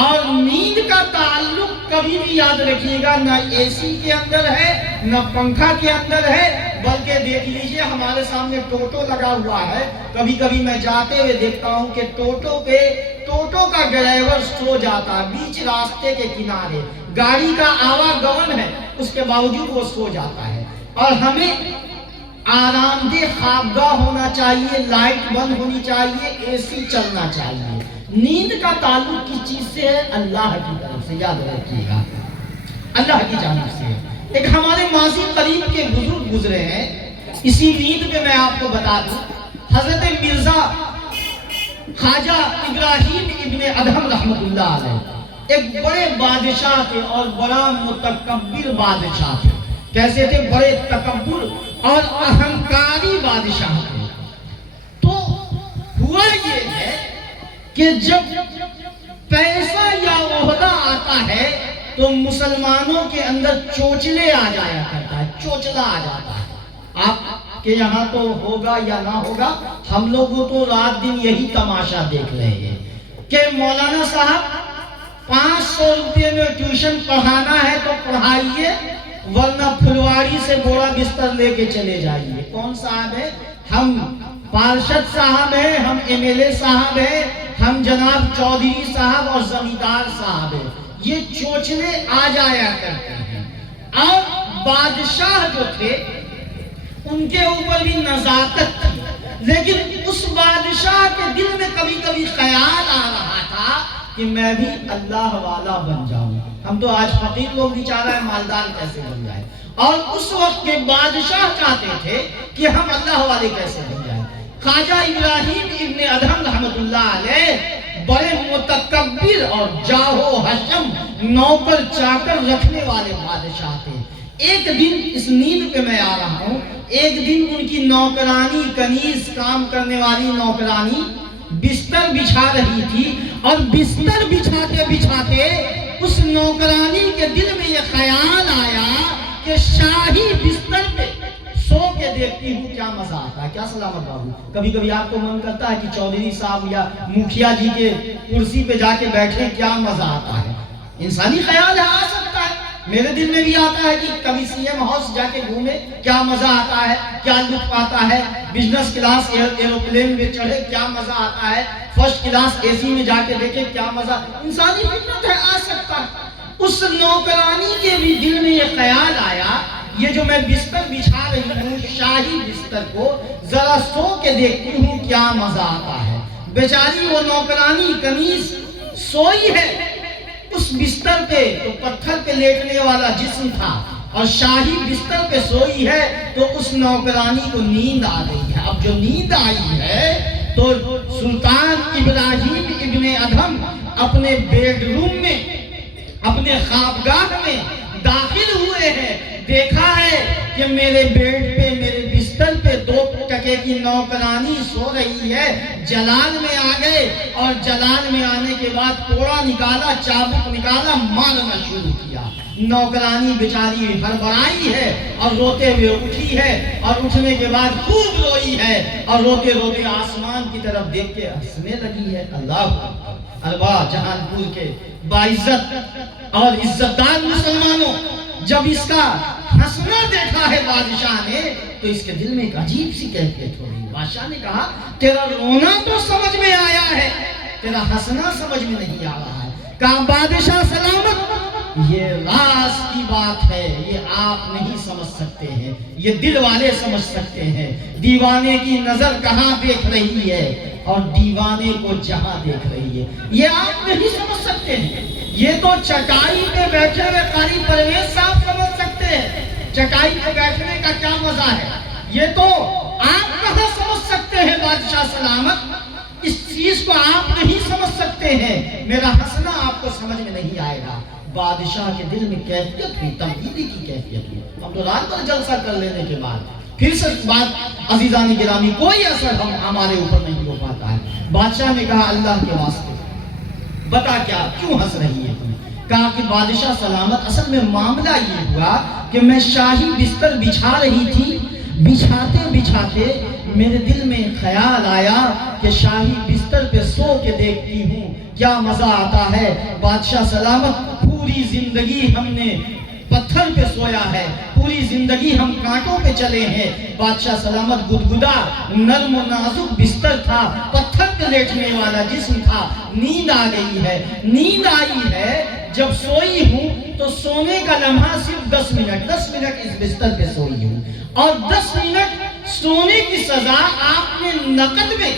اور نیند کا تعلق کبھی بھی یاد رکھیے گا نہ AC کے اندر ہے نہ پنکھا کے اندر ہے، بلکہ دیکھ لیجئے ہمارے سامنے ٹوٹو لگا ہوا ہے، کبھی کبھی میں جاتے ہوئے دیکھتا ہوں کہ ٹوٹو کا ڈرائیور سو جاتا ہے بیچ راستے کے کنارے، گاڑی کا آواگمن ہے، اس کے باوجود وہ سو جاتا ہے۔ اور ہمیں آرام دہ خوابگاہ ہونا چاہیے، لائٹ بند ہونی چاہیے، AC چلنا چاہیے۔ نیند کا تعلق کس چیز سے ہے؟ اللہ کی طرف سے، یاد رکھیے گا، اللہ کی جانب سے۔ ایک ہمارے ماضی قریب کے بزرگ گزرے ہیں، اسی نیند پہ میں آپ کو بتا دوں حضرت مرزا خواجہ ابراہیم ابن ادہم رحمۃ اللہ علیہ ایک بڑے بادشاہ تھے اور بڑا متکبر بادشاہ تھے. کیسے تھے؟ بڑے تکبر اور اہنکاری بادشاہ تھے. تو ہوا یہ ہے کہ جب پیسہ یا عہدہ آتا ہے تو مسلمانوں کے اندر چوچلے آ جایا کرتا ہے، چوچلا آ جاتا ہے. آپ کے یہاں تو ہوگا یا نہ ہوگا، ہم لوگ تو رات دن یہی تماشا دیکھ رہے ہیں کہ مولانا صاحب 500 روپے میں ٹیوشن پڑھانا ہے تو پڑھائیے، ورنہ پھلواری سے بوڑا بستر لے کے چلے جائیے. کون صاحب ہے؟ ہم پارشد صاحب ہیں، ہم ایم ایل اے صاحب ہیں، ہم جناب چودھری صاحب اور زمیندار صاحب ہیں. یہ چوچلے آ جایا کرتے ہیں. اور بادشاہ جو تھے ان کے اوپر بھی نزاکت تھی، لیکن اس بادشاہ کے دل میں کبھی کبھی خیال آ رہا تھا کہ میں بھی اللہ والا بن جاؤں. ہم تو آج فقیر لوگ بھی چاہ رہے ہیں مالدار کیسے بن جائے، اور اس وقت کے بادشاہ چاہتے تھے کہ ہم اللہ والے کیسے بن جائیں. خواجہ ابراہیم ابن ادہم رحمۃ اللہ علیہ بڑے متکبر اور جاہو حشم نوکر چاکر رکھنے والے بادشاہ تھے. ایک دن اس نیند پہ میں آ رہا ہوں، ایک دن ان کی نوکرانی کنیز کام کرنے والی نوکرانی بستر بچھا رہی تھی، اور بستر بچھاتے بچھاتے اس نوکرانی کے دل میں یہ خیال آیا کہ شاہی بستر پہ سو کے دیکھتی ہوں کیا مزہ آتا ہے. کیا سلامت بابو، کبھی کبھی آپ کو من کرتا ہے کہ چودھری صاحب یا مکھیا جی کے کرسی پہ جا کے بیٹھے کیا مزہ آتا ہے؟ انسانی خیال ہے، آ سکتا ہے. میرے دل میں بھی آتا ہے کہ کبھی سی ایم ہاؤس جا کے گھومے کیا مزہ آتا ہے، کیا لطف آتا ہے. بزنس کلاس ایروپلین میں چڑھے کیا مزہ آتا ہے. فرسٹ کلاس اے سی میں جا کے دیکھے کیا مزہ. انسانی فطرت ہے، آ سکتا ہے. اس نوکرانی کے بھی دل میں یہ خیال آیا، یہ جو میں بستر بچھا رہی ہوں شاہی بستر کو، ذرا سو کے دیکھتی ہوں کیا مزہ آتا ہے. بیچاری وہ نوکرانی کنیز سوئی ہے اس بستر پہ، تو پتھر پہ لیٹنے والا جسم تھا، اور شاہی بستر پہ سوئی ہے تو اس نوکرانی کو نیند آ رہی ہے. اب جو نیند آئی ہے تو سلطان ابراہیم ابن ادہم اپنے بیڈ روم میں، اپنے خوابگاہ میں داخل ہوئے ہیں. دیکھا ہے کہ میرے بیڈ پہ، میرے بستر پہ 2 ٹکے کی نوکرانی سو رہی ہے. جلال میں آ گئے، اور جلال میں آنے کے بعد کوڑا نکالا، چابک نکالا، مارنا شروع کیا. نوکرانی بیچاری ہڑبڑائی ہے اور روتے ہوئے اٹھی ہے، اور اٹھنے کے بعد خوب روئی ہے، اور روتے روتے آسمان کی طرف دیکھ کے ہنسنے لگی ہے. اللہ الوا جہان پور کے باعزت اور عزت دار مسلمانوں، جب اس کا ہنسنا دیکھا ہے بادشاہ نے تو اس کے دل میں ایک عجیب سی کیفیت ہو رہی. بادشاہ نے کہا تیرا رونا تو سمجھ میں آیا ہے، تیرا ہنسنا سمجھ میں نہیں آ رہا ہے. کہا بادشاہ سلامت، یہ راز کی بات ہے، یہ آپ نہیں سمجھ سکتے ہیں، یہ دل والے سمجھ سکتے ہیں. دیوانے کی نظر کہاں دیکھ رہی ہے اور دیوانے کو جہاں دیکھ رہی ہے، یہ آپ نہیں سمجھ سکتے ہیں. یہ تو چٹائی پہ بیٹھے ہوئے قاری پرویز صاحب سمجھ سکتے ہیں چٹائی پہ بیٹھنے کا کیا مزہ ہے. یہ تو آپ کہاں سمجھ سکتے ہیں بادشاہ سلامت، اس چیز کو آپ نہیں سمجھ سکتے ہیں. میرا ہنسنا آپ کو سمجھ میں نہیں آئے گا. بادشاہ کے دل میں کیفیت ہوئی، تنقیدی کی کیفیت ہوئی. اب تو رات بھر جلسہ کر لینے کے بعد پھر سے بات عزیزان گرامی کوئی اثر ہمارے اوپر نہیں ہو پاتا ہے. بادشاہ نے کہا اللہ کے واسطے بتا کیا کیوں ہنس رہی ہے تم؟ کہا کہ بادشاہ سلامت اصل میں معاملہ یہ ہوا کہ میں شاہی بستر بچھا رہی تھی، بچھاتے بچھاتے میرے دل میں خیال آیا کہ شاہی بستر پہ سو کے دیکھتی ہوں کیا مزہ آتا ہے. بادشاہ سلامت پوری زندگی ہم نے پتھر پہ سویا ہے، پوری زندگی ہم کانٹوں پہ چلے ہیں. بادشاہ سلامت گدگدا نرم و نازک بستر تھا، پتھر پہ لیٹنے والا جسم تھا. نیند آ گئی ہے، نیند آئی ہے. جب سوئی ہوں تو سونے کا لمحہ صرف 10 منٹ اس بستر پہ سوئی ہوں، اور 10 منٹ سونے کی سزا آپ نے نقد میں،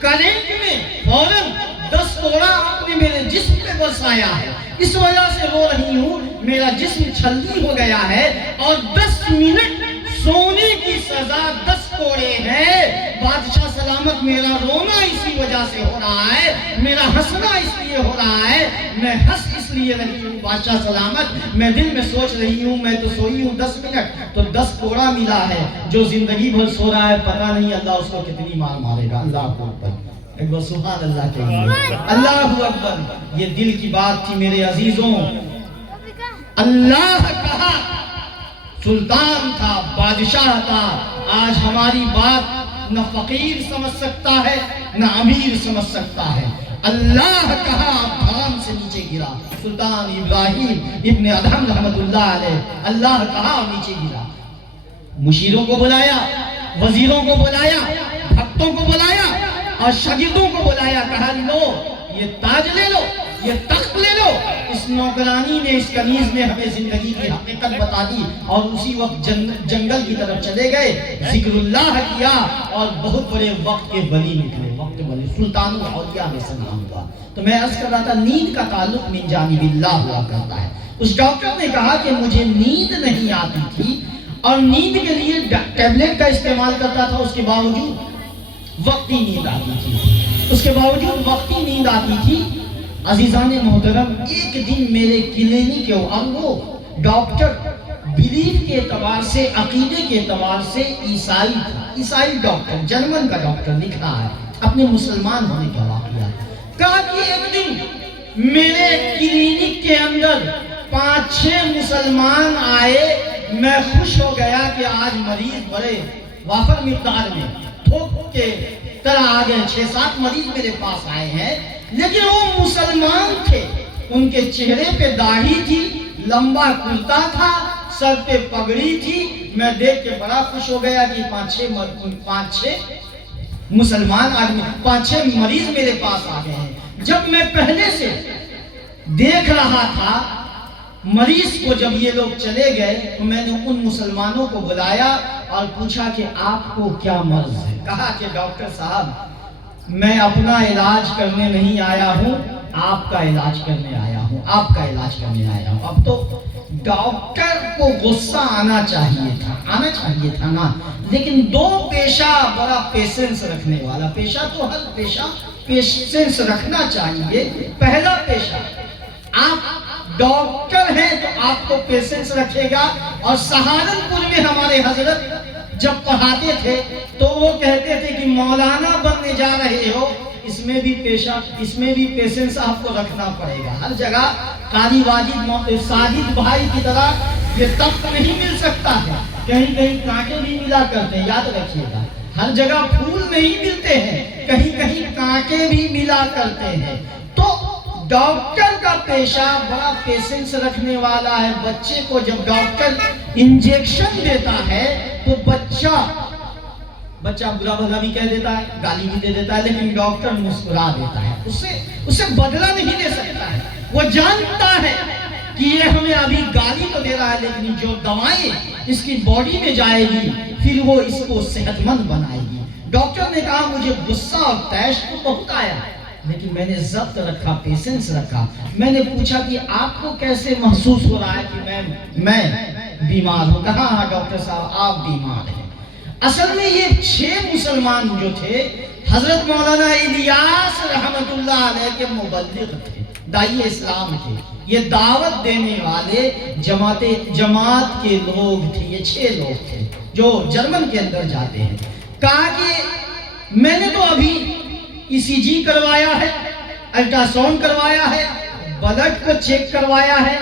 کرنٹ میں فوراً 10 توڑا آپ نے میرے جسم پہ برسایا ہے. اس وجہ سے رو رہی ہوں، میرا جسم چھلنی ہو گیا ہے. اور 10 منٹ سونے کی سزا 10 کوڑے ہیں، بادشاہ سلامت میرا رونا اسی وجہ سے ہو رہا ہے، میرا ہنسنا اس لیے ہو رہا ہے، میں ہنس اس لیے رہی ہوں بادشاہ سلامت، میں دل میں سوچ رہی ہوں میں تو سوئی ہوں 10 منٹ تو 10 کوڑا ملا ہے، جو زندگی بھر سو رہا ہے پتہ نہیں اللہ اس کو کتنی مار مارے گا۔ اللہ اکبر، ایک بار سبحان اللہ کہیے، اللہ اکبر۔ یہ دل کی بات تھی میرے عزیزوں۔ اللہ کہا، سلطان تھا، بادشاہ تھا۔ آج ہماری بات نہ فقیر سمجھ سکتا ہے نہ امیر سمجھ سکتا ہے۔ اللہ کہا، دھرم سے نیچے گرا۔ سلطان ابراہیم ابن ادہم رحمت اللہ علیہ، اللہ کہا نیچے گرا۔ مشیروں کو بلایا، وزیروں کو بلایا، بھکتوں کو بلایا اور شاگردوں کو بلایا، کہا لو یہ تاج لے لو، یہ تخت لے لو۔ اس نوکرانی نے، اس کنیز نے ہمیں زندگی کی حقیقت بتا دی اور اسی وقت جنگل کی طرف چلے گئے، ذکر اللہ کیا اور بہت بڑے وقت کے ولی نکلے، وقت ولی، سلطان الاولیاء میں سے نام ہوا۔ تو میں عرض کر رہا تھا نیند کا تعلق من جانب اللہ ہوا کرتا ہے۔ اس ڈاکٹر نے کہا کہ مجھے نیند نہیں آتی تھی اور نیند کے لیے ٹیبلٹ کا استعمال کرتا تھا، اس کے باوجود وقتی نیند آتی تھی، اس کے باوجود وقتی نیند آتی تھی۔ عزیزان محترم، ایک دن میرے کلینک کے، اور وہ ڈاکٹر بلیف کے اعتبار سے، عقیدے کے اعتبار سے عیسائی تھا، عیسائی ڈاکٹر، جرمن کا ڈاکٹر لکھ رہا ہے اپنے مسلمان ہونے کا واقعہ۔ کہا کہ ایک دن میرے کلینک کے اندر 5-6 مسلمان آئے، میں خوش ہو گیا کہ آج مریض بڑے وافر مقدار میں تھوک کے طرح آ گئے، 6-7 مریض میرے پاس آئے ہیں، لیکن وہ مسلمان تھے، ان کے چہرے پہ داڑھی تھی، لمبا کرتا تھا، سر پہ پگڑی تھی۔ میں دیکھ کے بڑا خوش ہو گیا کہ 5-6 مسلمان آدمی، 5-6 مریض میرے پاس آ گئے ہیں۔ جب میں پہلے سے دیکھ رہا تھا مریض کو، جب یہ لوگ چلے گئے تو میں نے ان مسلمانوں کو بلایا اور پوچھا کہ آپ کو کیا مرض ہے؟ کہا کہ ڈاکٹر صاحب میں اپنا علاج کرنے نہیں آیا ہوں، آپ کا علاج کرنے آیا ہوں، آپ کا علاج کرنے آیا ہوں۔ اب تو ڈاکٹر کو غصہ آنا چاہیے تھا نا، لیکن دو پیشہ بڑا پیشنس رکھنے والا، پیشہ تو ہر پیشہ پیشنس رکھنا چاہیے۔ پہلا پیشہ، آپ ڈاکٹر ہیں تو آپ کو پیشنس رکھے گا۔ اور سہارنپور میں ہمارے حضرت جب پڑھاتے تھے تو وہ کہتے تھے کہ مولانا بننے جا رہے ہو، اس میں بھی پیشنس آپ کو رکھنا پڑے گا۔ ہر جگہ قاری واجد ساجد بھائی کی طرح یہ تخت نہیں مل سکتا ہے، کہیں کہیں کانٹے بھی ملا کرتے ہیں، یاد رکھیے گا۔ ہر جگہ پھول نہیں ملتے ہیں، کہیں کہیں کانٹے بھی ملا کرتے ہیں۔ تو ڈاکٹر کا پیشہ بڑا پیشنس رکھنے والا ہے۔ بچے کو جب ڈاکٹر انجیکشن دیتا ہے تو بچہ برا بھلا بھی کہہ دیتا ہے، گالی بھی دے دیتا ہے، لیکن ڈاکٹر مسکرا دیتا ہے، اسے بدلہ نہیں دے سکتا ہے۔ وہ جانتا ہے کہ یہ ہمیں ابھی گالی تو دے رہا ہے، لیکن جو دوائیں اس کی باڈی میں جائے گی پھر وہ اس کو صحت مند بنائے گی۔ ڈاکٹر نے کہا مجھے غصہ اور طیش تو بہت آیا، لیکن میں نے ضبط رکھا، پیشنس رکھا۔ میں نے پوچھا کہ آپ کو کیسے محسوس ہو رہا ہے کہ میں بیمار ہوں؟ کہا ہاں ڈاکٹر صاحب آپ بیمار ہیں۔ اصل میں یہ 6 مسلمان جو تھے حضرت مولانا الیاس رحمت اللہ علیہ کے مبلغ تھے، داعی اسلام تھے، یہ دعوت دینے والے جماعت کے لوگ تھے، یہ 6 لوگ تھے جو جرمن کے اندر جاتے ہیں۔ کہا کہ میں نے تو ابھی ECG کروایا ہے، الٹرا ساؤنڈ کروایا ہے، بلڈ کو چیک کروایا ہے،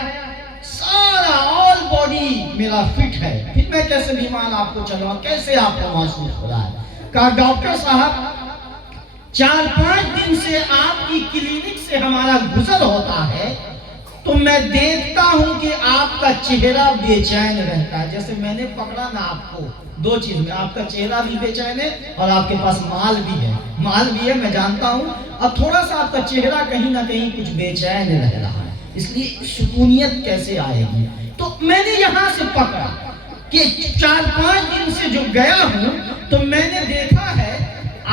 سارا آل باڈی میرا فٹ ہے، پھر میں کیسے بیمار آپ کو چلوں، کیسے آپ کو محسوس ہو رہا ہے؟ کہا ڈاکٹر صاحب 4-5 دن سے آپ کی کلینک سے ہمارا گزر ہوتا ہے تو میں دیکھتا ہوں کہ آپ کا چہرہ بے چین رہتا ہے۔ جیسے میں نے پکڑا نا آپ کو 2 چیز میں، آپ کا چہرہ بھی بے چین ہے اور آپ کے پاس مال بھی ہے، میں جانتا ہوں، اور تھوڑا سا آپ کا چہرہ کہیں نہ کہیں کچھ بے چین رہ رہا ہے، اس لیے سکونیت کیسے آئے گی؟ تو میں نے یہاں سے پکڑا کہ 4-5 دن سے جو گیا ہوں تو میں نے دیکھا ہے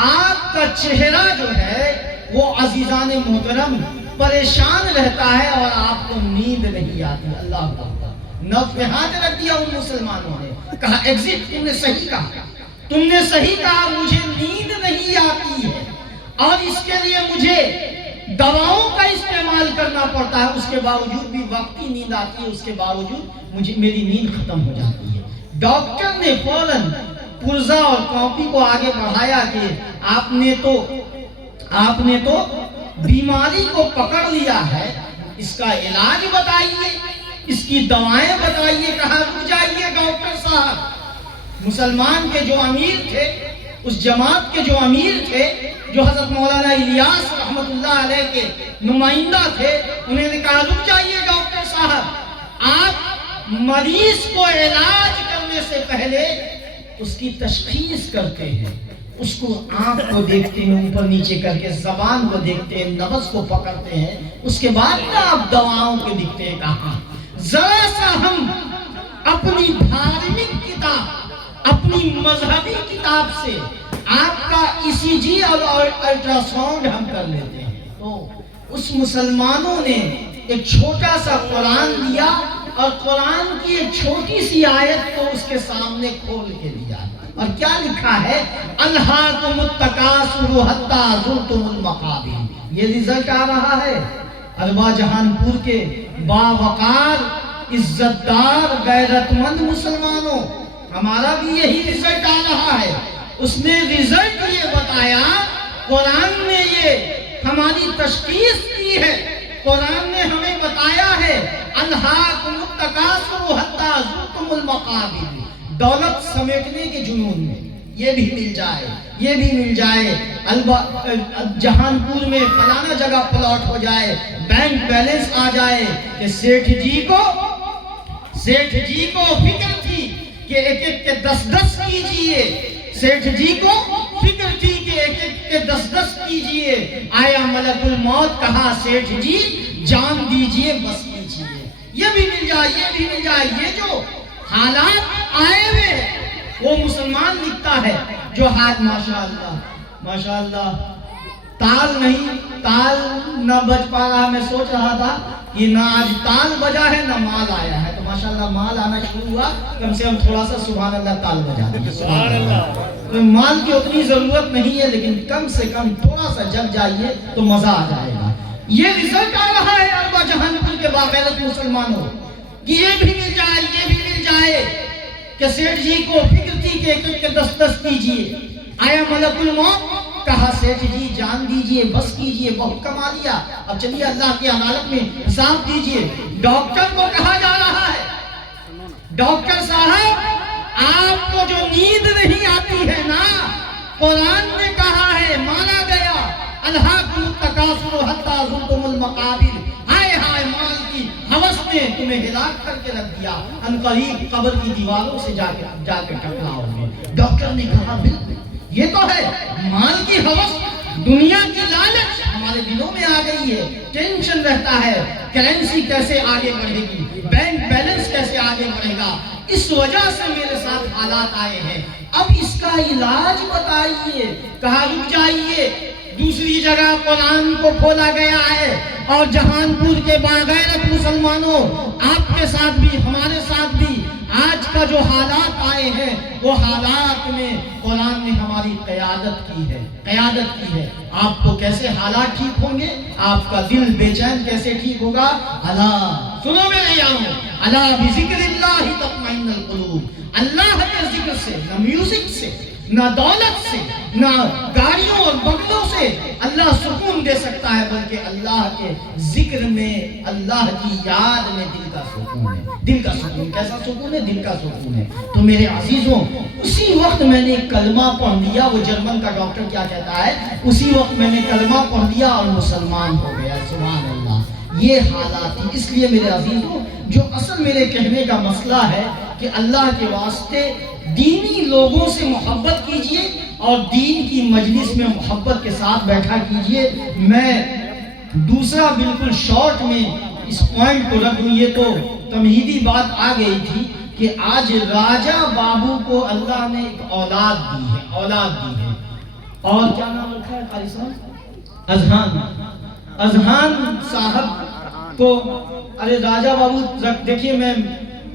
آپ کا چہرہ جو ہے وہ عزیزان محترم پریشان رہتا ہے اور آپ کو نیند نہیں آتی۔ اللہ اکبر، نف پہ ہاتھ رکھ دیا ان مسلمانوں نے، کہا ایگزٹ، تم نے صحیح کہا، تم نے صحیح کہا، مجھے نیند نہیں آتی ہے اور اس کے لیے مجھے دواؤں کا استعمال کرنا پڑتا ہے، اس کے باوجود بھی وقتی نیند آتی ہے، اس کے باوجود میری نیند ختم ہو جاتی ہے۔ ڈاکٹر نے فوراً پرزہ اور کاپی کو آگے بڑھایا کہ آپ نے تو بیماری کو پکڑ لیا ہے، اس کا علاج بتائیے، اس کی دوائیں بتائیے۔ کہا رک جائیے ڈاکٹر صاحب، مسلمان کے جو امیر تھے، اس جماعت کے جو امیر تھے، جو حضرت مولانا الیاس رحمت اللہ علیہ کے نمائندہ تھے، انہوں نے کہا رک جائیے ڈاکٹر صاحب، آپ مریض کو علاج کرنے سے پہلے اس کی تشخیص کرتے ہیں، اس کو آنکھ کو دیکھتے ہیں اوپر نیچے کر کے، زبان کو دیکھتے ہیں، نفس کو پکڑتے ہیں، اس کے بعد نہ آپ دواؤں کے دکھتے ہیں۔ کہاں ذرا سا ہم اپنی دھارمک کتاب، اپنی مذہبی کتاب سے آپ کا ECG اور الٹرا ساؤنڈ ہم کر لیتے ہیں۔ تو اس مسلمانوں نے ایک چھوٹا سا قرآن دیا اور قرآن کی ایک چھوٹی سی آیت کو اس کے سامنے کھول کے دیا، اور کیا لکھا ہے؟ الہاکم التکاثر حتی زرتم المقابر۔ یہ رزلٹ آ رہا ہے اربا جہان پور کے باوقار عزت دار غیرت مند مسلمانوں، ہمارا بھی یہی رزلٹ آ رہا ہے۔ اس نے رزلٹ یہ بتایا، قرآن نے یہ ہماری تشخیص کی ہے، قرآن نے ہمیں بتایا ہے الہاکم التکاثر حتی زرتم المقابر، دولت سمیٹنے کے جنون میں یہ بھی مل جائے، یہ بھی مل جائے، جہان پور میں فلانا جگہ پلاٹ ہو جائے، بینک بیلنس آ جائے کہ سیٹھ جی کو فکر تھی کہ ایک ایک کے 10 کیجئے، سیٹھ جی کو فکر تھی کہ ایک ایک کے 10 کیجئے، آیا ملک الموت، کہا سیٹھ جی جان دیجئے بس کیجئے۔ یہ بھی مل جائے، یہ بھی مل جائے۔ یہ جو حالات آئے ہوئے وہ مسلمان لکھتا ہے، جو حال ماشاءاللہ تال نہ بج پا رہا، میں سوچ رہا تھا کہ نہ آج تال بجا ہے نہ مال آیا ہے، تو ماشاءاللہ مال آنا شروع ہوا، کم سے کم تھوڑا سا سبحان اللہ تال بجا دیں، سبحان اللہ۔ تو مال کی اتنی ضرورت نہیں ہے، لیکن کم سے کم تھوڑا سا جگ جائیے تو مزہ آ جائے گا۔ یہ رزلٹ آ رہا ہے اربا جہان پور کے باغیرت مسلمانوں کہ یہ بھی مل جائے، یہ بھی مل جائے کہ سیٹھ جی کو فکر تھی کہ ایک ایک کے 10 کیجئے، آیا ملک الموت، کہا سیٹھ جی جان دیجئے بس کیجئے، بہت کما لیا، اب چلیے اللہ کی عدالت میں حساب دیجئے۔ ڈاکٹر کو کہا جا رہا ہے ڈاکٹر صاحب آپ کو جو نیند نہیں آتی ہے نا، قرآن نے کہا ہے، مانا گیا الہاکم التکاثر حتی زرتم المقابر، ہائے ہائے مال کی ہوس نے تمہیں ہلاک کر کے رکھ دیا، ان قریب قبر کی دیواروں سے جا کے ٹکراؤ گے۔ ڈاکٹر نے کہا بالکل یہ تو ہے، مال کی ہوس، دنیا کی لالچ ہمارے دلوں میں آ گئی ہے، ٹینشن رہتا ہے کرنسی کیسے آگے بڑھے گی، بینک بیلنس کیسے آگے بڑھے گا، اس وجہ سے میرے ساتھ حالات آئے ہیں، اب اس کا علاج بتائیے۔ کہا رک جائیے، دوسری جگہ قرآن کو کھولا گیا ہے، اور جہان پور کے باغیرت مسلمانوں، آپ کے ساتھ بھی ہمارے ساتھ بھی آج کا جو حالات آئے ہیں، وہ حالات میں قرآن نے ہماری قیادت کی ہے۔ آپ کو کیسے حالات ٹھیک ہوں گے، آپ کا دل بے چین کیسے ٹھیک ہوگا؟ اللہ سنو میرے یارو، اللہ بذکر اللہ تطمئن القلوب، اللہ کے ذکر سے، نہ میوزک سے، نہ دولت سے، نہ گاڑیوں اور بنگلوں سے اللہ سکون دے سکتا ہے، بلکہ اللہ کے ذکر میں، اللہ کی یاد میں دل کا سکون ہے۔ دل کا سکون کیسا سکون ہے؟ دل کا سکون ہے۔ تو میرے عزیزوں، اسی وقت میں نے کلمہ پڑھ لیا، وہ جرمن کا ڈاکٹر کیا کہتا ہے، اسی وقت میں نے کلمہ پڑھ لیا اور مسلمان ہو گیا، سبحان اللہ۔ یہ حالات تھی۔ اس لیے میرے عزیزوں، جو اصل میرے کہنے کا مسئلہ ہے کہ اللہ کے واسطے دینی لوگوں سے محبت کیجئے اور دین کی مجلس میں محبت کے ساتھ بیٹھا کیجئے۔ میں دوسرا بالکل شارٹ میں اس پوائنٹ کو رکھ دوں، یہ تو تمہیدی بات آ گئی تھی کہ آج راجہ بابو کو اللہ نے ایک اولاد دی ہے، اور کیا نام رکھا ہے قاری صاحب؟ اذہان صاحب کو، ارے راجہ بابو دیکھیے، میں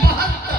72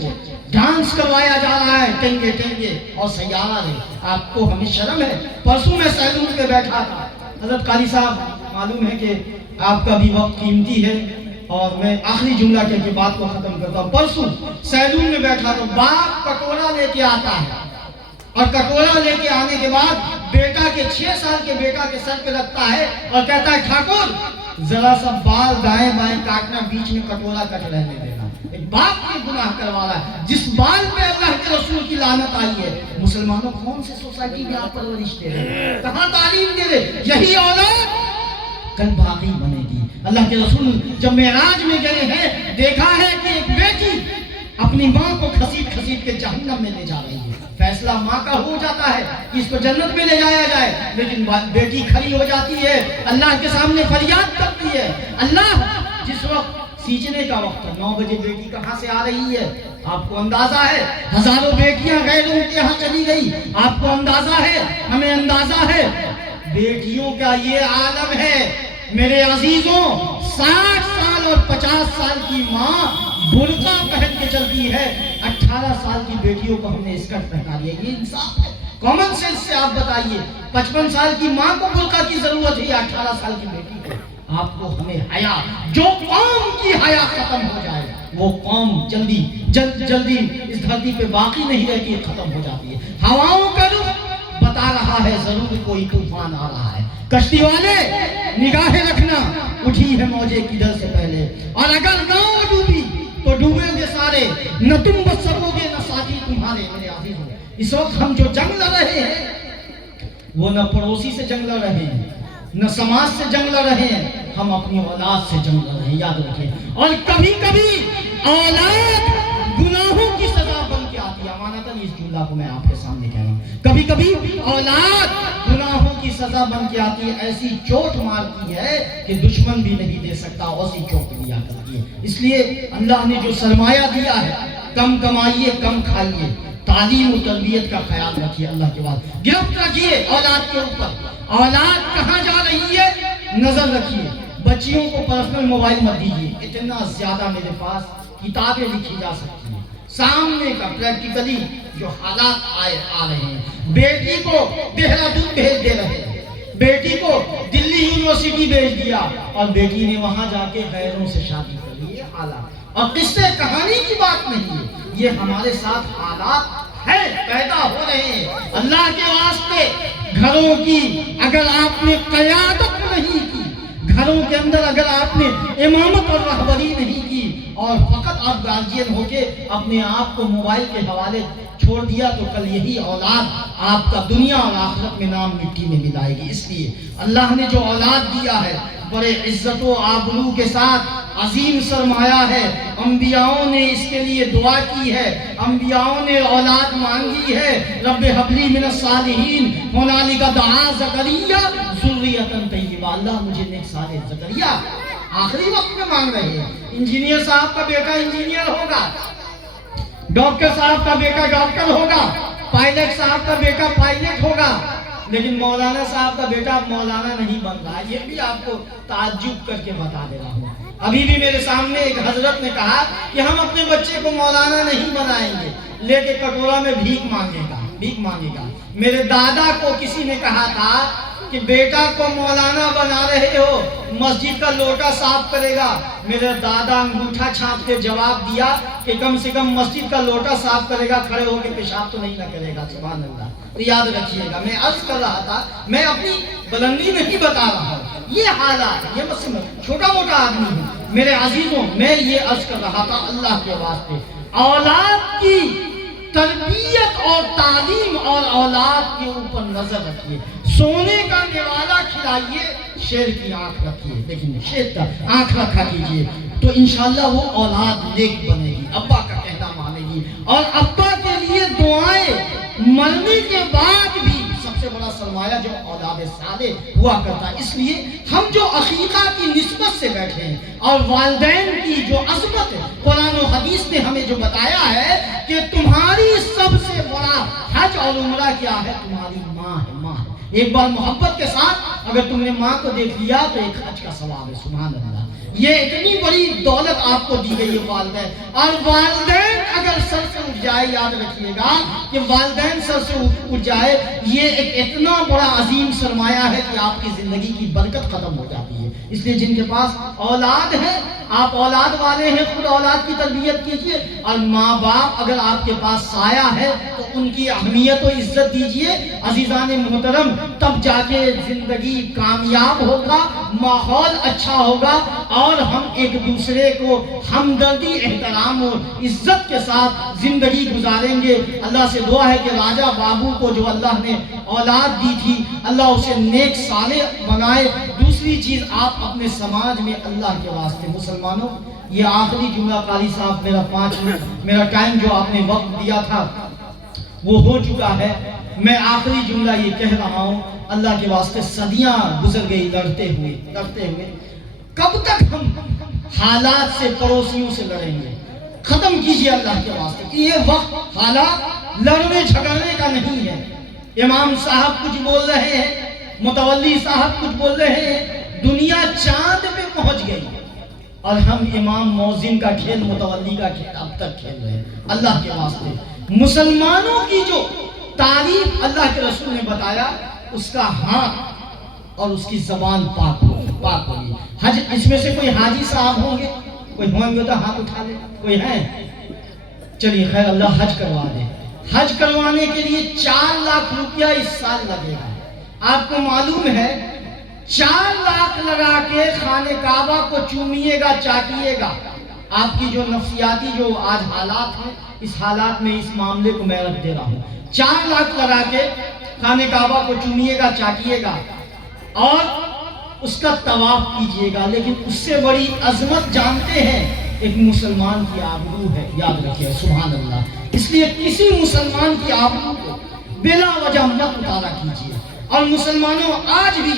کو ڈانس کروایا جا رہا ہے ٹنگے ٹنگے اور سیارہ رے. آپ کو ہمیں شرم ہے؟ پرسوں میں سیلون پہ بیٹھا تھا. حضرت قاری صاحب معلوم ہے کہ آپ کا بھی وقت قیمتی ہے اور میں آخری جملہ کہہ کے بات کو ختم کرتا ہوں. پرسوں سیلون میں بیٹھا تو باپ کٹورا لے کے آتا ہے اور کٹورا لے کے آنے کے بعد بیٹا کے 6 سال کے بیٹا کے سر پہ رکھتا ہے اور کہتا ہے ٹھاکر ذرا سا بال دائیں بائیں کاٹنا, بیچ میں کٹورا کٹ رہنے دینا. ایک باپ کے گناہ کروا رہا ہے جس بال پہ اللہ کے رسول کی لعنت آئی ہے. مسلمانوں کون سے سوسائٹی میں آپ پرورش دے رہے, کہاں تعلیم دے رہے؟ یہی اولاد کل باقی بنے گی. اللہ کے رسول جب معراج میں گئے ہیں دیکھا ہے کہ ایک بیٹی اپنی ماں کو گھسیٹ گھسیٹ کے جہنم میں لے جا رہی ہے. فیصلہ ماں کا ہو جاتا ہے کہ اس کو جنت میں لے جایا جائے, لیکن بیٹی کھڑی ہو جاتی ہے, اللہ کے سامنے فریاد کرتی ہے. اللہ جس وقت سیچنے کا وقت ہے 9 بجے بیٹی کہاں سے آ رہی ہے آپ کو اندازہ ہے؟ ہزاروں بیٹیاں غیروں کے یہاں چلی گئی, آپ کو اندازہ ہے؟ ہمیں اندازہ ہے. بیٹیوں کا یہ عالم ہے میرے عزیزوں. 60 سال اور 50 سال کی ماں برقع پہن کے چلتی ہے, 18 سال کی بیٹیوں کو ہم نے اسکرٹ پہنا دیا. یہ انصاف ہے؟ کامن سینس سے آپ بتائیے 55 سال کی ماں کو برقع کی ضرورت ہے یا 18 سال کی بیٹی کو؟ آپ کو ہمیں حیا, جو قوم کی حیا ختم ہو جائے وہ قوم جلدی اس دھرتی پہ باقی نہیں رہتی, ختم ہو جاتی ہے. ہواؤں کا رخ بتا رہا ہے ضرور کوئی طوفان آ رہا ہے. کشتی والے نگاہیں رکھنا, اٹھی ہے موجیں کدھر سے پہلے, اور اگر گاؤں ڈوبی تو ڈوبیں گے سارے, نہ تم بچ سکو گے نہ ساتھی تمہارے. میرے عزیزوں اس وقت ہم جو جنگ لڑ رہے ہیں وہ نہ پڑوسی سے جنگ لڑ رہے ہیں نہ سماج سے جنگ لڑ رہے ہیں, ہم اپنی اولاد سے جنگ لڑ رہے ہیں. یاد رکھیں. اور کبھی کبھی اولاد گناہوں کی سزا بن کے آتی ہے. امانتاً اس جملہ کو میں آپ کے سامنے کہہ رہا ہوں. کبھی کبھی اولاد گناہوں کی سزا بن کے آتی ہے, ایسی چوٹ مارتی ہے کہ دشمن بھی نہیں دے سکتا, ایسی چوٹ دیا کرتی ہے. اس لیے اللہ نے جو سرمایہ دیا ہے کم کمائیے کم کھائیے, تعلیم و تربیت کا خیال رکھیے. اللہ کے بعد گرفت رکھیے اولاد کے اوپر. اولاد کہاں جا رہی ہے نظر رکھیے. بچیوں کو پرسنل موبائل مت دیجیے. اتنا زیادہ میرے پاس کتابیں لکھی جا سکتی ہیں سامنے کا پریکٹیکلی جو حالات آ رہے ہیں. بیٹی کو دہرادون بھیج دے رہے ہیں, بیٹی کو دلی یونیورسٹی بھیج دیا اور بیٹی نے وہاں جا کے غیروں سے شادی کر لی. یہ حالات اور قصے کہانی کی بات نہیں ہے, یہ ہمارے ساتھ حالات ہے پیدا ہو رہے ہیں. اللہ کے واسطے گھروں کی اگر آپ نے قیادت نہیں کی, گھروں کے اندر اگر آپ نے امامت اور رہبری نہیں کی اور فقط آپ گارجین ہو کے اپنے آپ کو موبائل کے حوالے چھوڑ دیا تو کل یہی اولاد آپ کا دنیا اور آخرت میں نام مٹی میں ملائے گی. اس لیے اللہ نے جو اولاد دیا ہے بڑے عزت و آبرو کے ساتھ عظیم سرمایہ ہے. انبیاؤں نے اس کے لیے دعا کی ہے, انبیاؤں نے اولاد مانگی ہے. رب حبلی من الصالحین ہنالک دعا زکریا ذریۃ طیبہ. اللہ مجھے نیک صالح زکریا آخری وقت میں مانگ رہے ہیں. انجینئر صاحب کا بیٹا انجینئر ہوگا, ڈاکٹر صاحب کا بیٹا ڈاکٹر ہوگا, پائلٹ صاحب کا بیٹا پائلٹ ہوگا, لیکن مولانا صاحب کا بیٹا مولانا نہیں بن رہا. یہ بھی آپ کو تعجب کر کے بتا دے رہا ہوں. ابھی بھی میرے سامنے ایک حضرت نے کہا کہ ہم اپنے بچے کو مولانا نہیں بنائیں گے, لے کے کٹورا میں بھیک مانگے گا. میرے دادا کو کسی نے کہا تھا کہ بیٹا کو مولانا بنا رہے ہو, مسجد کا لوٹا صاف کرے گا. میرے دادا انگوٹھا چھاپ کے جواب دیا کہ کم سے کم مسجد کا لوٹا صاف کرے گا, کھڑے ہو کے پیشاب تو نہیں نہ کرے گا. سبحان اللہ. تو یاد رکھیے گا, میں عرض کر رہا تھا, میں اپنی بلندی نہیں بتا رہا ہوں, یہ حالات, یہ مسئلہ چھوٹا موٹا آدمی ہوں. میرے عزیزوں میں یہ عرض کر رہا تھا اللہ کے واسطے اولاد کی تربیت اور تعلیم اور اولاد کے اوپر نظر رکھیے. سونے کا نوالا کھلائیے, شیر کی آنکھ رکھیے, لیکن شیر کا آنکھ رکھا کیجیے تو انشاءاللہ وہ اولاد نیک بنے گی, ابا کا کہنا مانے گی. اور ابا کے لیے دعائیں مرنے کے بعد بھی سب سے بڑا سرمایہ جو اولاد صالح ہوا کرتا ہے. اس لیے ہم جو عقیقہ کی نسبت سے بیٹھے ہیں اور والدین کی جو عظمت ہے, قرآن و حدیث نے ہمیں جو بتایا ہے کہ تمہاری سب سے بڑا حج اور عمرہ کیا ہے, تمہاری ماں ہے. ایک بار محبت کے ساتھ اگر تم نے ماں کو دیکھ لیا تو ایک حج کا ثواب ہے. سبحان اللہ. یہ اتنی بڑی دولت آپ کو دی گئی ہے والدین, اور والدین اٹھ جائے، یاد رکھیے گا کہ والدین سر سے اٹھ جائے، یہ ایک اتنا بڑا عظیم سرمایہ ہے کہ آپ کی زندگی کی برکت ختم ہو جاتی ہے۔ اس لیے جن کے پاس اولاد ہے، آپ اولاد والے ہیں، خود اولاد کی تربیت کیجئے، اور ماں باپ اگر آپ کے پاس سایہ ہے تو ان کی اہمیت و عزت دیجئے۔ عزیزان محترم، تب جا کے زندگی کامیاب ہوگا، ماحول اچھا ہوگا، اور ہم ایک دوسرے کو ہمدردی، احترام اور عزت کے ساتھ زندگی گزاریں گے۔ اللہ سے دعا ہے کہ راجہ بابو کو جو اللہ نے اولاد دی تھی، اللہ اسے نیک صالح بنائے۔ دوسری چیز، آپ اپنے سماج میں اللہ کے واسطے مسلمانوں، یہ آخری جملہ قاری صاحب، میرا 5 منٹ میرا ٹائم جو آپ نے وقت دیا تھا وہ ہو چکا ہے۔ میں آخری جملہ یہ کہہ رہا ہوں، اللہ کے واسطے صدیاں گزر گئی لڑتے ہوئے، کب تک ہم حالات سے، پڑوسیوں سے لڑیں گے؟ ختم کیجئے اللہ کے واسطے کہ یہ وقت حالات لڑنے جھگڑنے کا نہیں ہے۔ امام صاحب کچھ بول رہے ہیں، متولی صاحب کچھ بول رہے ہیں، دنیا چاند پہ پہنچ گئی، اور ہم امام موذن کا کھیل، متولی کا کھیل اب تک کھیل رہے ہیں۔ اللہ کے واسطے مسلمانوں کی جو تعریف اللہ کے رسول نے بتایا، اس کا ہاتھ اور اس کی زبان پاک ہوگی۔ حج، اس میں سے کوئی حاجی صاحب ہوں گے؟ کوئی ہوں گے تو ہاتھ اٹھا لے، کوئی ہے؟ چلیے خیر، اللہ حج کروا دے۔ حج کروانے کے لیے 4 لاکھ روپیہ اس سال لگے گا۔ آپ کو معلوم ہے 4 لاکھ لگا کے خانہ کعبہ کو چومیے گا، چاٹیے گا۔ آپ کی جو نفسیاتی جو آج حالات ہیں، اس حالات میں اس معاملے کو میں رکھ دے رہا ہوں۔ 4 لاکھ لگا کے خانہ کعبہ کو چومیے گا، چاٹیے گا، اور اس کا طواف کیجئے گا۔ لیکن اس سے بڑی عظمت جانتے ہیں، ایک مسلمان کی آبرو ہے، یاد رکھیے، سبحان اللہ۔ اس لیے کسی مسلمان کی آبرو کو بلا وجہ مت اتارا کیجئے۔ اور مسلمانوں، آج بھی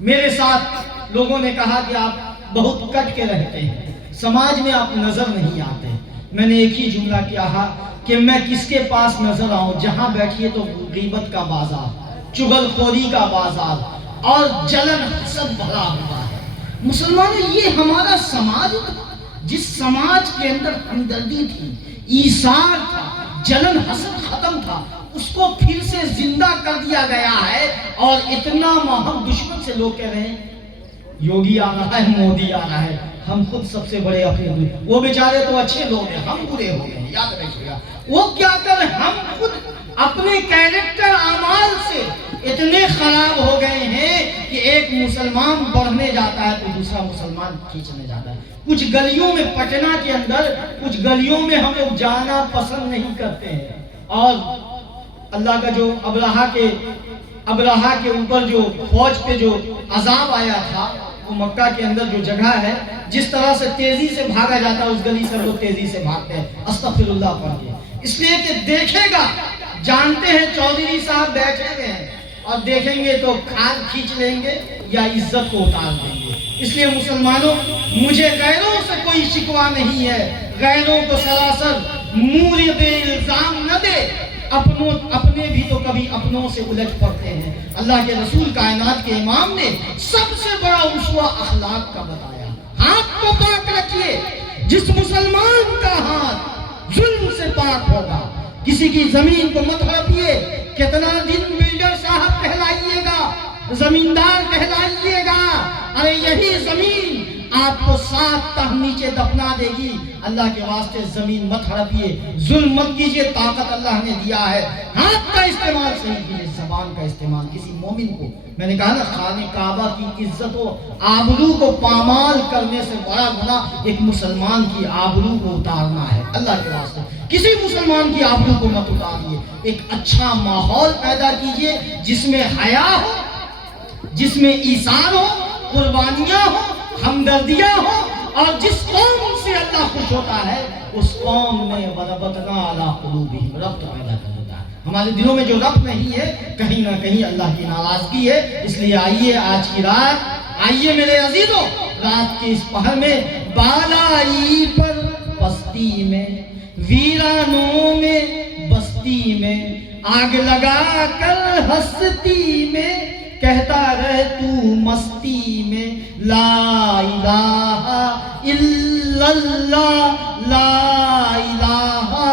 میرے ساتھ لوگوں نے کہا کہ آپ بہت کٹ کے رہتے ہیں، سماج میں آپ نظر نہیں آتے۔ میں نے ایک ہی جملہ کہا کہ میں کس کے پاس نظر آؤں؟ جہاں بیٹھیے تو غیبت کا بازار، چغل خوری کا بازار اور جلن حسد بھرا ہوا ہے۔ مسلمانوں، یہ ہمارا سماج تھا، جس سماج کے اندر ہمدردی تھی، ایثار تھا، جلن حسد ختم تھا، اس کو پھر سے زندہ کر دیا گیا ہے۔ اور اتنا ہم دشمن سے لوگ کہہ رہے ہیں یوگی آ رہا ہے، مودی آ رہا ہے، ہم خود سب سے بڑے اپنے وہ بیچارے تو اچھے لوگ ہیں، ہم برے ہو گئے ہیں، یاد رکھیے گا۔ وہ کیا کریں، ہم خود اپنے کیریکٹر اعمال سے اتنے خراب ہو گئے ہیں کہ ایک مسلمان بڑھنے جاتا ہے تو دوسرا مسلمان کھینچنے جاتا ہے۔ کچھ گلیوں میں، پٹنہ کے اندر کچھ گلیوں میں ہم لوگ جانا پسند نہیں کرتے ہیں۔ اور اللہ کا جو ابرہہ کے اوپر جو فوج پہ جو عذاب آیا تھا، وہ مکہ کے اندر جو جگہ ہے، جس طرح سے تیزی سے بھاگا جاتا ہے، اس گلی سے لوگ تیزی سے بھاگتے ہیں استغفر اللہ پڑھ کے، اس لیے کہ دیکھے گا، جانتے ہیں چودھری صاحب بیٹھے ہوئے ہیں، اور دیکھیں گے تو کھال کھینچ لیں گے یا عزت کو اتار دیں گے۔ اس لیے مسلمانوں، مجھے غیروں سے کوئی شکوہ نہیں ہے، غیروں کو سراسر مورد الزام نہ دے، اپنے بھی تو کبھی اپنوں سے الجھ پڑتے ہیں۔ اللہ کے رسول کائنات کے امام نے سب سے بڑا اسوہ اخلاق کا بتایا۔ ہاتھ کو پاک رکھیے، جس مسلمان کا ہاتھ ظلم سے پاک ہوگا، کسی کی زمین کو مت ہڑپیے۔ کتنا دن بلڈر صاحب کہلائیے گا، زمیندار کہلائیے گا، ارے یہی زمین آپ کو 7 تہ نیچے دفنا دے گی۔ اللہ کے واسطے زمین مت ہڑپیے، ظلم مت کیجئے، طاقت اللہ نے دیا ہے۔ ہاتھ کا استعمال صحیح کیجئے، زبان کا استعمال۔ کسی مومن کو، میں نے کہا نا، خانہ کعبہ کی عزت و آبرو کو پامال کرنے سے بڑا گناہ ایک مسلمان کی آبرو کو اتارنا ہے۔ اللہ کے واسطے کسی مسلمان کی آبرو کو مت اتاریے۔ ایک اچھا ماحول پیدا کیجئے، جس میں حیا ہو، جس میں ایثار ہو، قربانیاں ہو، ہمدردیاں ہو، اور جس قوم سے اللہ خوش ہوتا ہے اس قوم میں وَرَبَطْنَا عَلَىٰ قُلُوبِهِمْ ربط پیدا کر دیتا ہے۔ ہمارے دلوں میں جو ربط نہیں ہے، کہیں نہ کہیں اللہ کی ناراضگی ہے۔ اس لیے آئیے آج کی رات، آئیے میرے عزیزوں، رات کے اس پہر میں بالائی پر پستی میں، ویرانوں میں بستی میں، آگ لگا کر ہستی میں، کہتا رہ تو مستی میں، لا الہ الا اللہ، لا الہ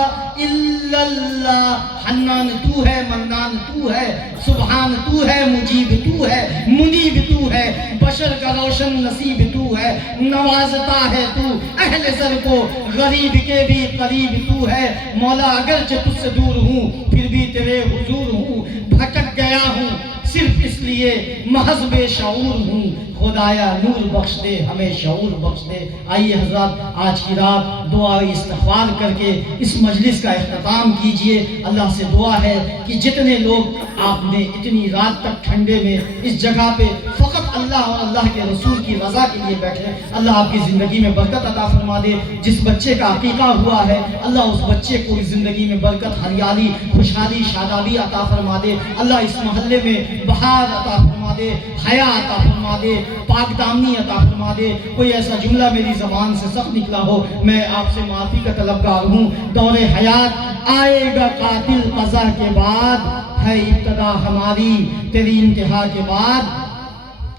حنان تو ہے، منان تو ہے، سبحان تو ہے، مجیب تو ہے، منیب تو ہے، بشر کا روشن نصیب تو ہے، نوازتا ہے تو اہل زر کو، غریب کے بھی قریب تو ہے مولا، اگرچہ تجھ سے دور ہوں پھر بھی تیرے حضور ہوں، بھٹک گیا ہوں صرف اس لیے محض بے شعور ہوں، خدایا نور بخش دے ہمیں شعور بخش دے۔ آئیے حضرات آج کی رات دعا استغفار کر کے اس مجلس کا اختتام کیجئے۔ اللہ سے دعا ہے کہ جتنے لوگ آپ نے اتنی رات تک ٹھنڈے میں اس جگہ پہ فقط اللہ اور اللہ کے رسول کی رضا کے لیے بیٹھے، اللہ آپ کی زندگی میں برکت عطا فرما دے۔ جس بچے کا عقیقہ ہوا ہے اللہ اس بچے کو اس زندگی میں برکت، ہریالی، خوشحالی، شادابی عطا فرما دے۔ اللہ اس محلے میں بہار عطا فرما دے، حیا عطا فرما دے، پاک دامنی عطا فرما دے۔ کوئی ایسا جملہ میری زبان سے سخت نکلا ہو میں آپ سے معافی کا طلبگار ہوں۔ دور حیات آئے گا قاتل قضا کے بعد، ہے ابتدا ہماری تیری انتہا کے بعد۔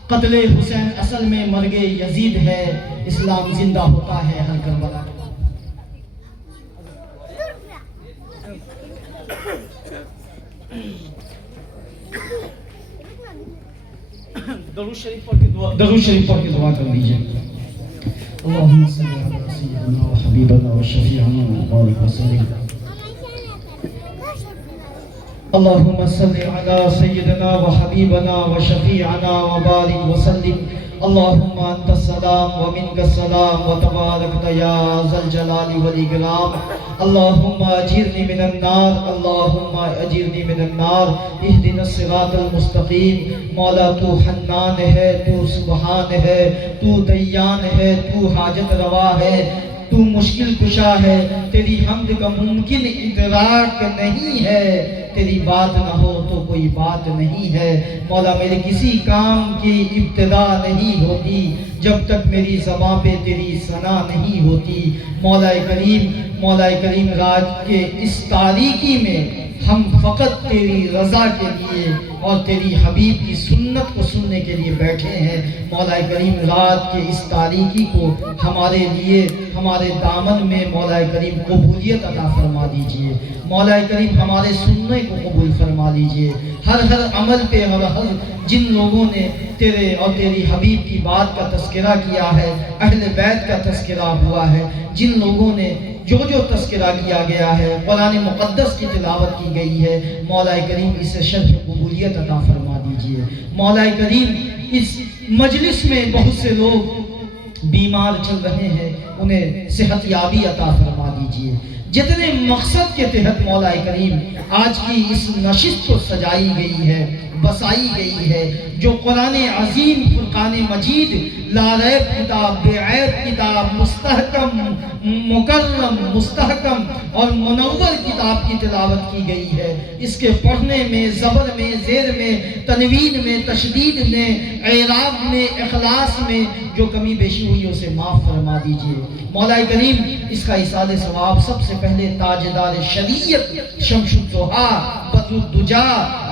قتل حسین اصل میں مرگ یزید ہے، اسلام زندہ ہوتا ہے ہر کربلا۔ درود شریف پڑھ کے دعا کر لیجئے۔ اللہم صلی علی سیدنا و حبیبنا و شفیعنا و بارک وسلم۔ اللہم صلی علی سیدنا و حبیبنا و شفیعنا و بارک وسلم۔ اللہم انت السلام و منک السلام و تبارکت یا ذا الجلال والاکرام۔ اللہم اجرنی من النار، اللہم اجرنی من النار، اہدنا الصراط المستقیم۔ مولا تو حنان ہے، تو سبحان ہے، تو دیان ہے، تو حاجت روا ہے، تو مشکل کشا ہے، تیری حمد کا ممکن ادراک نہیں ہے، تیری بات نہ ہو تو کوئی بات نہیں ہے۔ مولا میرے کسی کام کی ابتدا نہیں ہوتی جب تک میری زبان پہ تیری ثنا نہیں ہوتی۔ مولا کریم رات کے اس تاریکی میں ہم فقط تیری رضا کے لیے اور تیری حبیب کی سنت کو سننے کے لیے بیٹھے ہیں۔ مولا کریم رات کے اس تاریکی کو ہمارے لیے ہمارے دامن میں مولا کریم قبولیت عطا فرما دیجئے۔ مولا کریم ہمارے سننے کو قبول فرما لیجئے۔ ہر عمل پہ ہر جن لوگوں نے تیرے اور تیری حبیب کی بات کا تذکرہ کیا ہے، اہل بیت کا تذکرہ ہوا ہے، جن لوگوں نے جو تذکرہ کیا گیا ہے، قرآن مقدس کی تلاوت کی گئی ہے، مولا کریم اسے شرف قبولیت عطا فرما دیجئے۔ مولا کریم اس مجلس میں بہت سے لوگ بیمار چل رہے ہیں، انہیں صحت یابی عطا فرما دیجئے۔ جتنے مقصد کے تحت مولا کریم آج کی اس نشست کو سجائی گئی ہے، بسائی گئی ہے، جو قرآن عظیم فرقان مجید لا ریب کتاب، بے عیب کتاب، مستحکم مکرم مستحکم اور منور کتاب کی تلاوت کی گئی ہے، اس کے پڑھنے میں زبر میں، زیر میں، تنوین میں، تشدید میں، اعراب میں، اخلاص میں جو کمی بیشی ہوئی اسے معاف فرما دیجئے۔ مولا کریم اس کا ایصال ثواب سب سے پہلے تاجدار شریعت شمس الضحیٰ بدر الدجا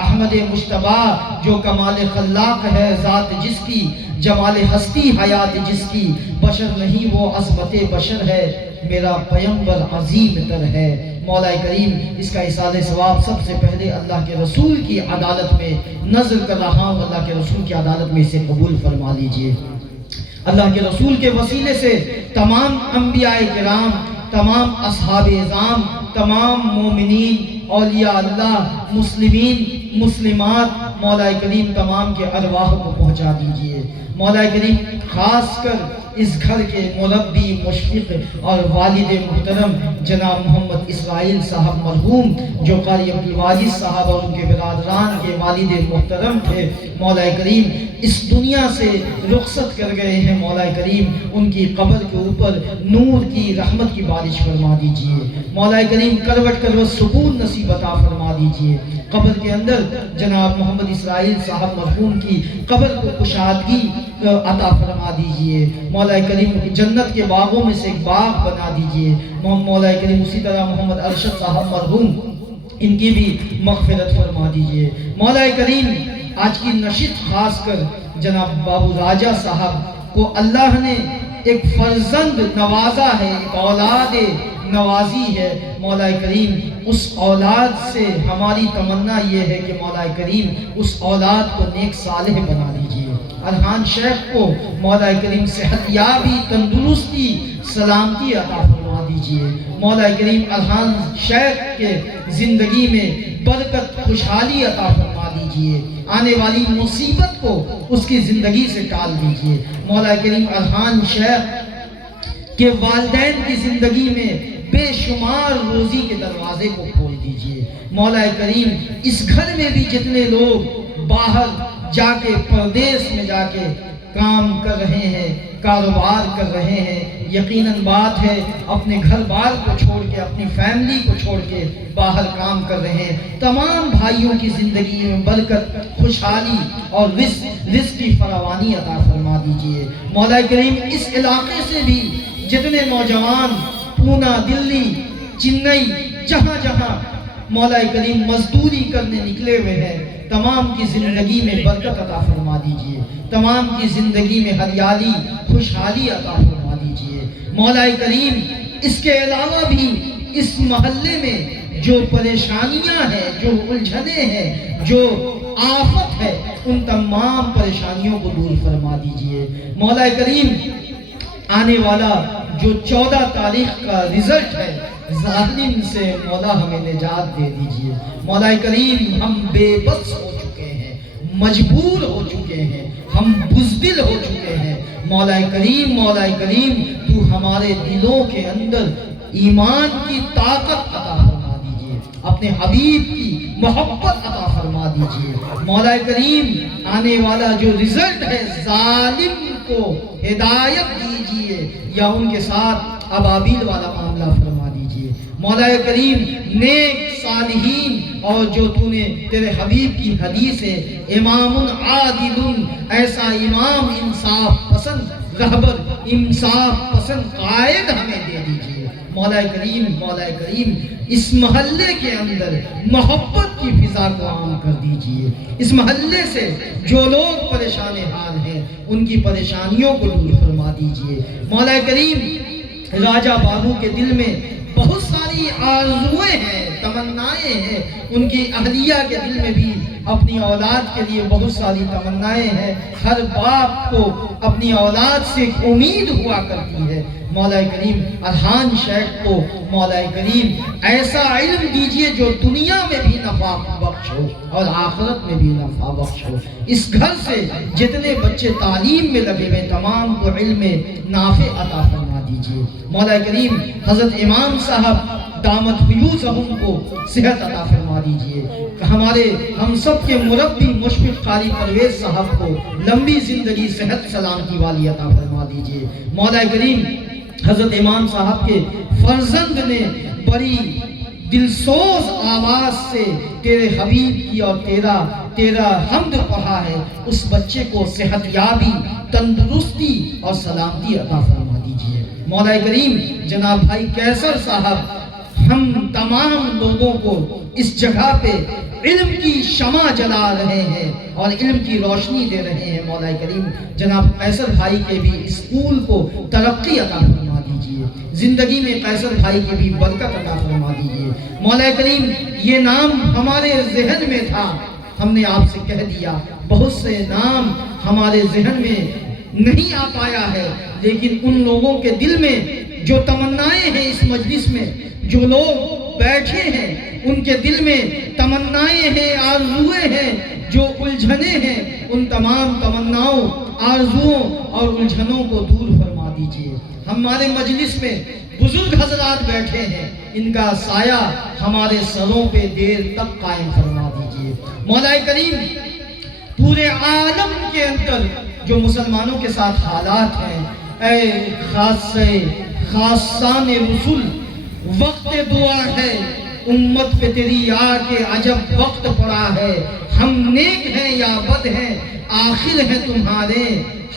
احمد مجتبیٰ جو کمال خلاق ہے ذات جس کی، جمال ہستی حیات جس کی، بشر نہیں وہ عظمت بشر ہے، میرا پیمبر عظیم تر ہے۔ مولا کریم اس کا ایصال ثواب سب سے پہلے اللہ کے رسول کی عدالت میں نظر کر رہا ہوں، اللہ کے رسول کی عدالت میں اسے قبول فرما لیجئے۔ اللہ کے رسول کے وسیلے سے تمام انبیاء کرام، تمام اصحاب اعظام، تمام مومنین، اولیاء اللہ، مسلمین، مسلمات، مولا کریم تمام کے ارواح کو پہنچا دیجئے۔ مولا کریم خاص کر اس گھر کے مربی، مشفق اور والد محترم جناب محمد اسرائیل صاحب مرحوم جو قاری عبدالواجد صاحب اور ان کے برادران کے والد محترم تھے، مولا کریم اس دنیا سے رخصت کر گئے ہیں، مولا کریم ان کی قبر کے اوپر نور کی رحمت کی بارش فرما دیجئے۔ مولا کریم کروٹ کروٹ سکون نصیب عطا فرما دیجئے۔ قبر کے اندر جناب محمد اسرائیل صاحب مرحوم کی قبر کو کشادگی عطا فرما دیجئے۔ مولا کریم جنت کے باغوں میں سے ایک باغ بنا دیجئے۔ مولا کریم اسی طرح محمد ارشد صاحب مرحوم ان کی بھی مغفرت فرما دیجئے۔ مولا کریم آج کی نشست خاص کر جناب بابو راجہ صاحب کو اللہ نے ایک فرزند نوازا ہے، ایک اولاد نوازی ہے مولا کریم اس اولاد سے ہماری تمنا یہ ہے کہ مولا کریم اس اولاد کو نیک صالح بنا دیجئے۔ ارحان شیخ کو مولا کریم صحت یابی، تندرستی، سلامتی عطا فرما دیجئے۔ مولا کریم ارحان شیخ کے زندگی میں برکت، خوشحالی عطا فرما دیجئے۔ آنے والی مصیبت کو اس کی زندگی سے ٹال دیجئے۔ مولا کریم ارحان شیخ کے والدین کی زندگی میں بے شمار روزی کے دروازے کو کھول دیجئے۔ مولا کریم اس گھر میں بھی جتنے لوگ باہر جا کے پردیس میں جا کے کام کر رہے ہیں، کاروبار کر رہے ہیں، یقیناً بات ہے اپنے گھر بار کو چھوڑ کے، اپنی فیملی کو چھوڑ کے باہر کام کر رہے ہیں، تمام بھائیوں کی زندگی میں برکت، خوشحالی اور رزق کی فراوانی عطا فرما دیجئے۔ مولا کریم اس علاقے سے بھی جتنے نوجوان پونا، دلی، چنئی، جہاں جہاں مولا کریم مزدوری کرنے نکلے ہوئے ہیں، تمام کی زندگی میں برکت عطا فرما دیجئے، تمام کی زندگی میں ہریالی، خوشحالی عطا فرما دیجئے۔ مولا کریم اس کے علاوہ بھی اس محلے میں جو پریشانیاں ہیں، جو الجھنیں ہیں، جو آفت ہے، ان تمام پریشانیوں کو دور فرما دیجئے۔ مولا کریم آنے والا جو 14 تاریخ کا رزلٹ ہے، ظالم سے مولا ہمیں نجات دے دیجئے۔ مولا کریم ہم بے بس ہو چکے ہیں، مجبور ہو چکے ہیں، ہم بزدل ہو چکے ہیں۔ مولا کریم تو ہمارے دلوں کے اندر ایمان کی طاقت عطا فرما دیجئے، اپنے حبیب کی محبت عطا فرما دیجئے۔ مولا کریم آنے والا جو رزلٹ ہے، ظالم کو ہدایت دیجئے یا ان کے ساتھ ابابیل والا معاملہ فرما دیجئے۔ مولا کریم نیک صالحین اور جو تو نے تیرے حبیب کی حدیث ہے، امام عادل، ایسا امام انصاف پسند رہبر، انصاف پسند قائد ہمیں دے دیجئے۔ مولا کریم اس محلے کے اندر محبت کی فضا کو عام کر دیجئے۔ اس محلے سے جو لوگ پریشان حال ہیں ان کی پریشانیوں کو دور فرما دیجئے۔ مولا کریم راجہ بابو کے دل میں بہت ساری آرزویں ہیں، تمنائیں ہیں، ان کی اہلیہ کے دل میں بھی اپنی اولاد کے لیے بہت ساری تمنائیں ہیں۔ ہر باپ کو اپنی اولاد سے امید ہوا کرتی ہے۔ مولا کریم ارحان شیخ کو مولا کریم ایسا علم دیجئے جو دنیا میں بھی نفع بخش ہو اور آخرت میں بھی نفع بخش ہو۔ اس گھر سے جتنے بچے تعلیم میں لگے ہوئے تمام کو علم نافع عطا فرما دیجئے۔ مولا کریم حضرت امام صاحب دامت فیوزہم کو صحت عطا فرما دیجئے۔ ہم سب کے مربی مشفق قاری پرویز صاحب کو لمبی زندگی، صحت، سلامتی والی عطا فرما دیجئے۔ مولا کریم حضرت امام صاحب کے فرزند نے بڑی دلسوز آواز سے تیرے حبیب کی اور تیرا حمد پڑھا ہے، اس بچے کو صحت یابی، تندرستی اور سلامتی عطا فرما دیجئے۔ مولا کریم جناب بھائی کیسر صاحب ہم تمام لوگوں کو اس جگہ پہ علم کی شمع جلا رہے ہیں اور علم کی روشنی دے رہے ہیں۔ مولا کریم جناب قیصر بھائی کے بھی اسکول کو ترقی عطا فرما دیجئے، زندگی میں قیصر بھائی کی بھی برکت عطا فرما دیجئے۔ مولا کریم یہ نام ہمارے ذہن میں تھا، ہم نے آپ سے کہہ دیا، بہت سے نام ہمارے ذہن میں نہیں آ پایا ہے، لیکن ان لوگوں کے دل میں جو تمنائیں ہیں اس مجلس میں، جو لوگ بیٹھے ہیں ان کے دل میں تمنائیں ہیں، آرزویں ہیں، جو الجھنیں ہیں، ان تمام تمناؤں، آرزوؤں اور الجھنوں کو دور فرما دیجئے۔ ہمارے مجلس میں بزرگ حضرات بیٹھے ہیں، ان کا سایہ ہمارے سروں پہ دیر تک قائم فرما دیجئے۔ مولا کریم پورے عالم کے اندر جو مسلمانوں کے ساتھ حالات ہیں، اے خاصان رسول وقت دعا ہے، امت پہ تیری آ کے عجب وقت پڑا ہے، ہم نیک ہیں یا بد ہیں، آخر ہے تمہارے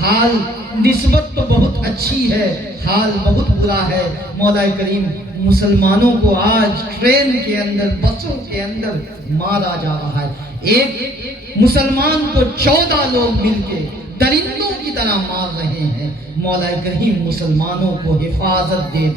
حال، نسبت تو بہت اچھی ہے، حال بہت برا ہے۔ مولا کریم مسلمانوں کو آج ٹرین کے اندر، بسوں کے اندر مارا جا رہا ہے، ایک مسلمان کو 14 لوگ مل کے درندوں کی طرح مار رہے ہیں۔ مولا کریم مسلمانوں کو حفاظت دے